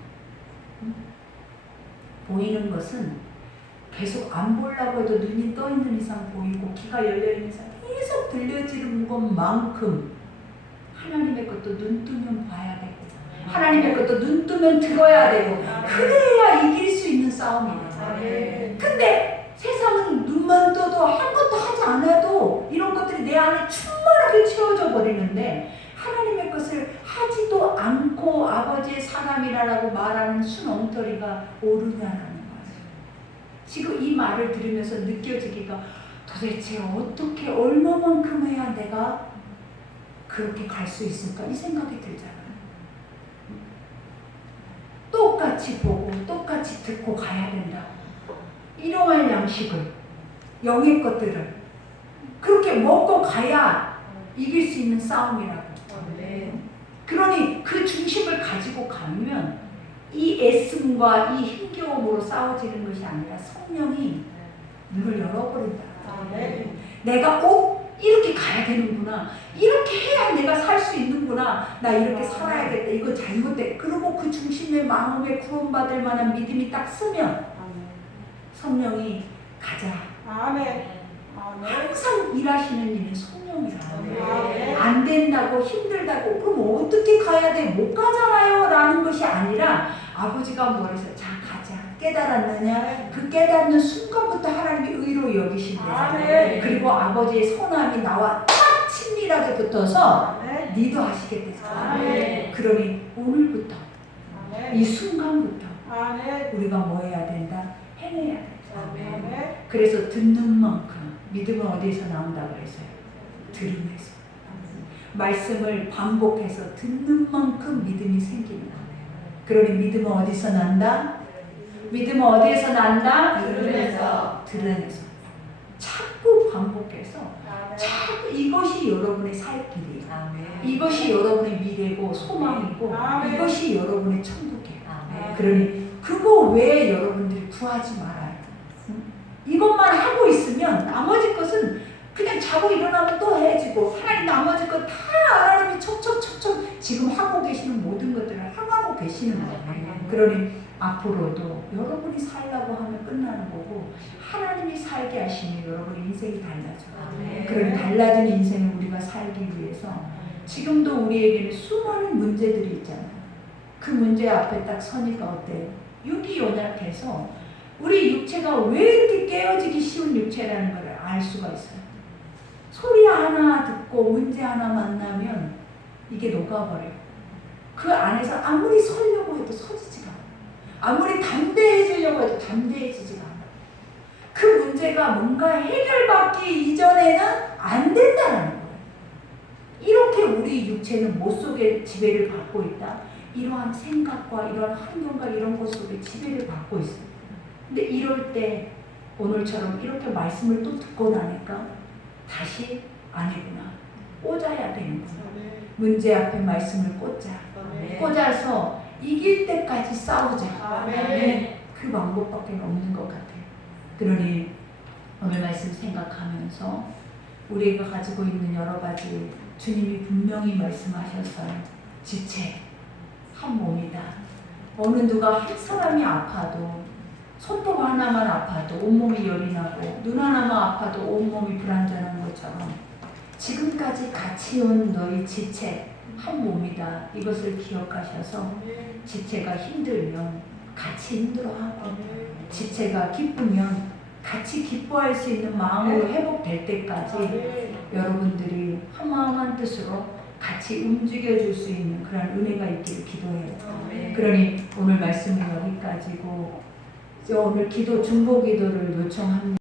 보이는 것은 계속 안 보려고 해도 눈이 떠 있는 이상 보이고 귀가 열려 있는 이상 계속 들려지는 것만큼 하나님의 것도 눈 뜨면 봐야 되고, 하나님의 것도 눈 뜨면 들어야 되고, 그래야 이길 수 있는 싸움이에요. 근데 세상은 눈만 떠도 아무것도 하지 않아도 이런 것들이 내 안에 충만하게 채워져 버리는데, 하나님의 것을 하지도 않고 아버지의 사람이라고 말하는 순엉터리가 옳으냐라는 거예요. 지금 이 말을 들으면서 느껴지기가, 도대체 어떻게 얼마만큼 해야 내가 그렇게 갈 수 있을까? 이 생각이 들잖아요. 똑같이 보고 똑같이 듣고 가야 된다. 일용할 양식을, 영의 것들을 그렇게 먹고 가야 이길 수 있는 싸움이라고. 그러니 그 중심을 가지고 가면 이 애씀과 이 힘겨움으로 싸워지는 것이 아니라 성령이 눈을 열어버린다. 내가 이렇게 가야 되는구나, 이렇게 해야 내가 살 수 있는구나, 나 이렇게 살아야겠다, 이거 잘못돼. 그리고 그 중심의 마음에 구원받을 만한 믿음이 딱 쓰면 성령이 가자. 항상 일하시는 이는 성령이라. 안 된다고, 힘들다고, 그럼 어떻게 가야 돼? 못 가잖아요 라는 것이 아니라, 아버지가 뭐래서 자 가자, 깨달았느냐? 그 깨닫는 순간부터 하나님이 의로 여기신다. 그리고 아버지의 선함이 나와 딱 친밀하게 붙어서 니도 하시겠다. 그러니 오늘부터, 이 순간부터 우리가 뭐 해야 된다? 행해야 된다. 그래서 듣는 만큼, 믿음은 어디에서 나온다고 했어요? 들음에서. 말씀을 반복해서 듣는 만큼 믿음이 생깁니다. 그러니 믿음은 어디서 난다? 믿음은 어디에서 난다? 들음에서. 들음에서. 자꾸 반복해서, 자꾸 이것이 여러분의 살 길이에요. 이것이 여러분의 미래고 소망이고, 이것이 여러분의 천국이에요. 그러니 그거 외에 여러분들이 구하지 말아요. 이것만 하고 있으면 나머지 것은 그냥 자고 일어나면 또 해지고, 하나님 나머지 것 다 하나님이 척척척척 지금 하고 계시는 모든 것들을 행하고 계시는 거예요. 그러니 앞으로도 여러분이 살라고 하면 끝나는 거고, 하나님이 살게 하시면 여러분의 인생이 달라져요. 그러니 달라진 인생을 우리가 살기 위해서 지금도 우리에게는 수많은 문제들이 있잖아요. 그 문제 앞에 딱 서니까 어때요? 육이 연약해서 우리 육체가 왜 이렇게 깨어지기 쉬운 육체라는 걸 알 수가 있어요. 소리 하나 듣고 문제 하나 만나면 이게 녹아버려요. 그 안에서 아무리 서려고 해도 서지지가 않아요. 아무리 담대해지려고 해도 담대해지지가 않아요. 그 문제가 뭔가 해결받기 이전에는 안 된다는 거예요. 이렇게 우리 육체는 못 속에 지배를 받고 있다. 이러한 생각과 이러한 환경과 이런 것 속에 지배를 받고 있어요. 근데 이럴 때 오늘처럼 이렇게 말씀을 또 듣고 나니까 다시 아니구나. 꽂아야 되는구나. 문제 앞에 말씀을 꽂자. 꽂아서 이길 때까지 싸우자. 그 방법밖에 없는 것 같아요. 그러니 오늘 말씀 생각하면서 우리가 가지고 있는 여러 가지 주님이 분명히 말씀하셨어요. 지체, 한 몸이다. 어느 누가 한 사람이 아파도 손톱 하나만 아파도 온몸이 열이 나고 눈 하나만 아파도 온몸이 불안전한 것처럼 지금까지 같이 온 너희 지체 한 몸이다. 이것을 기억하셔서 지체가 힘들면 같이 힘들어하고 지체가 기쁘면 같이 기뻐할 수 있는 마음으로 회복될 때까지 여러분들이 한 마음 한 뜻으로 같이 움직여줄 수 있는 그런 은혜가 있기를 기도해요. 그러니 오늘 말씀은 여기까지고 오늘 기도 중보 기도를 요청합니다.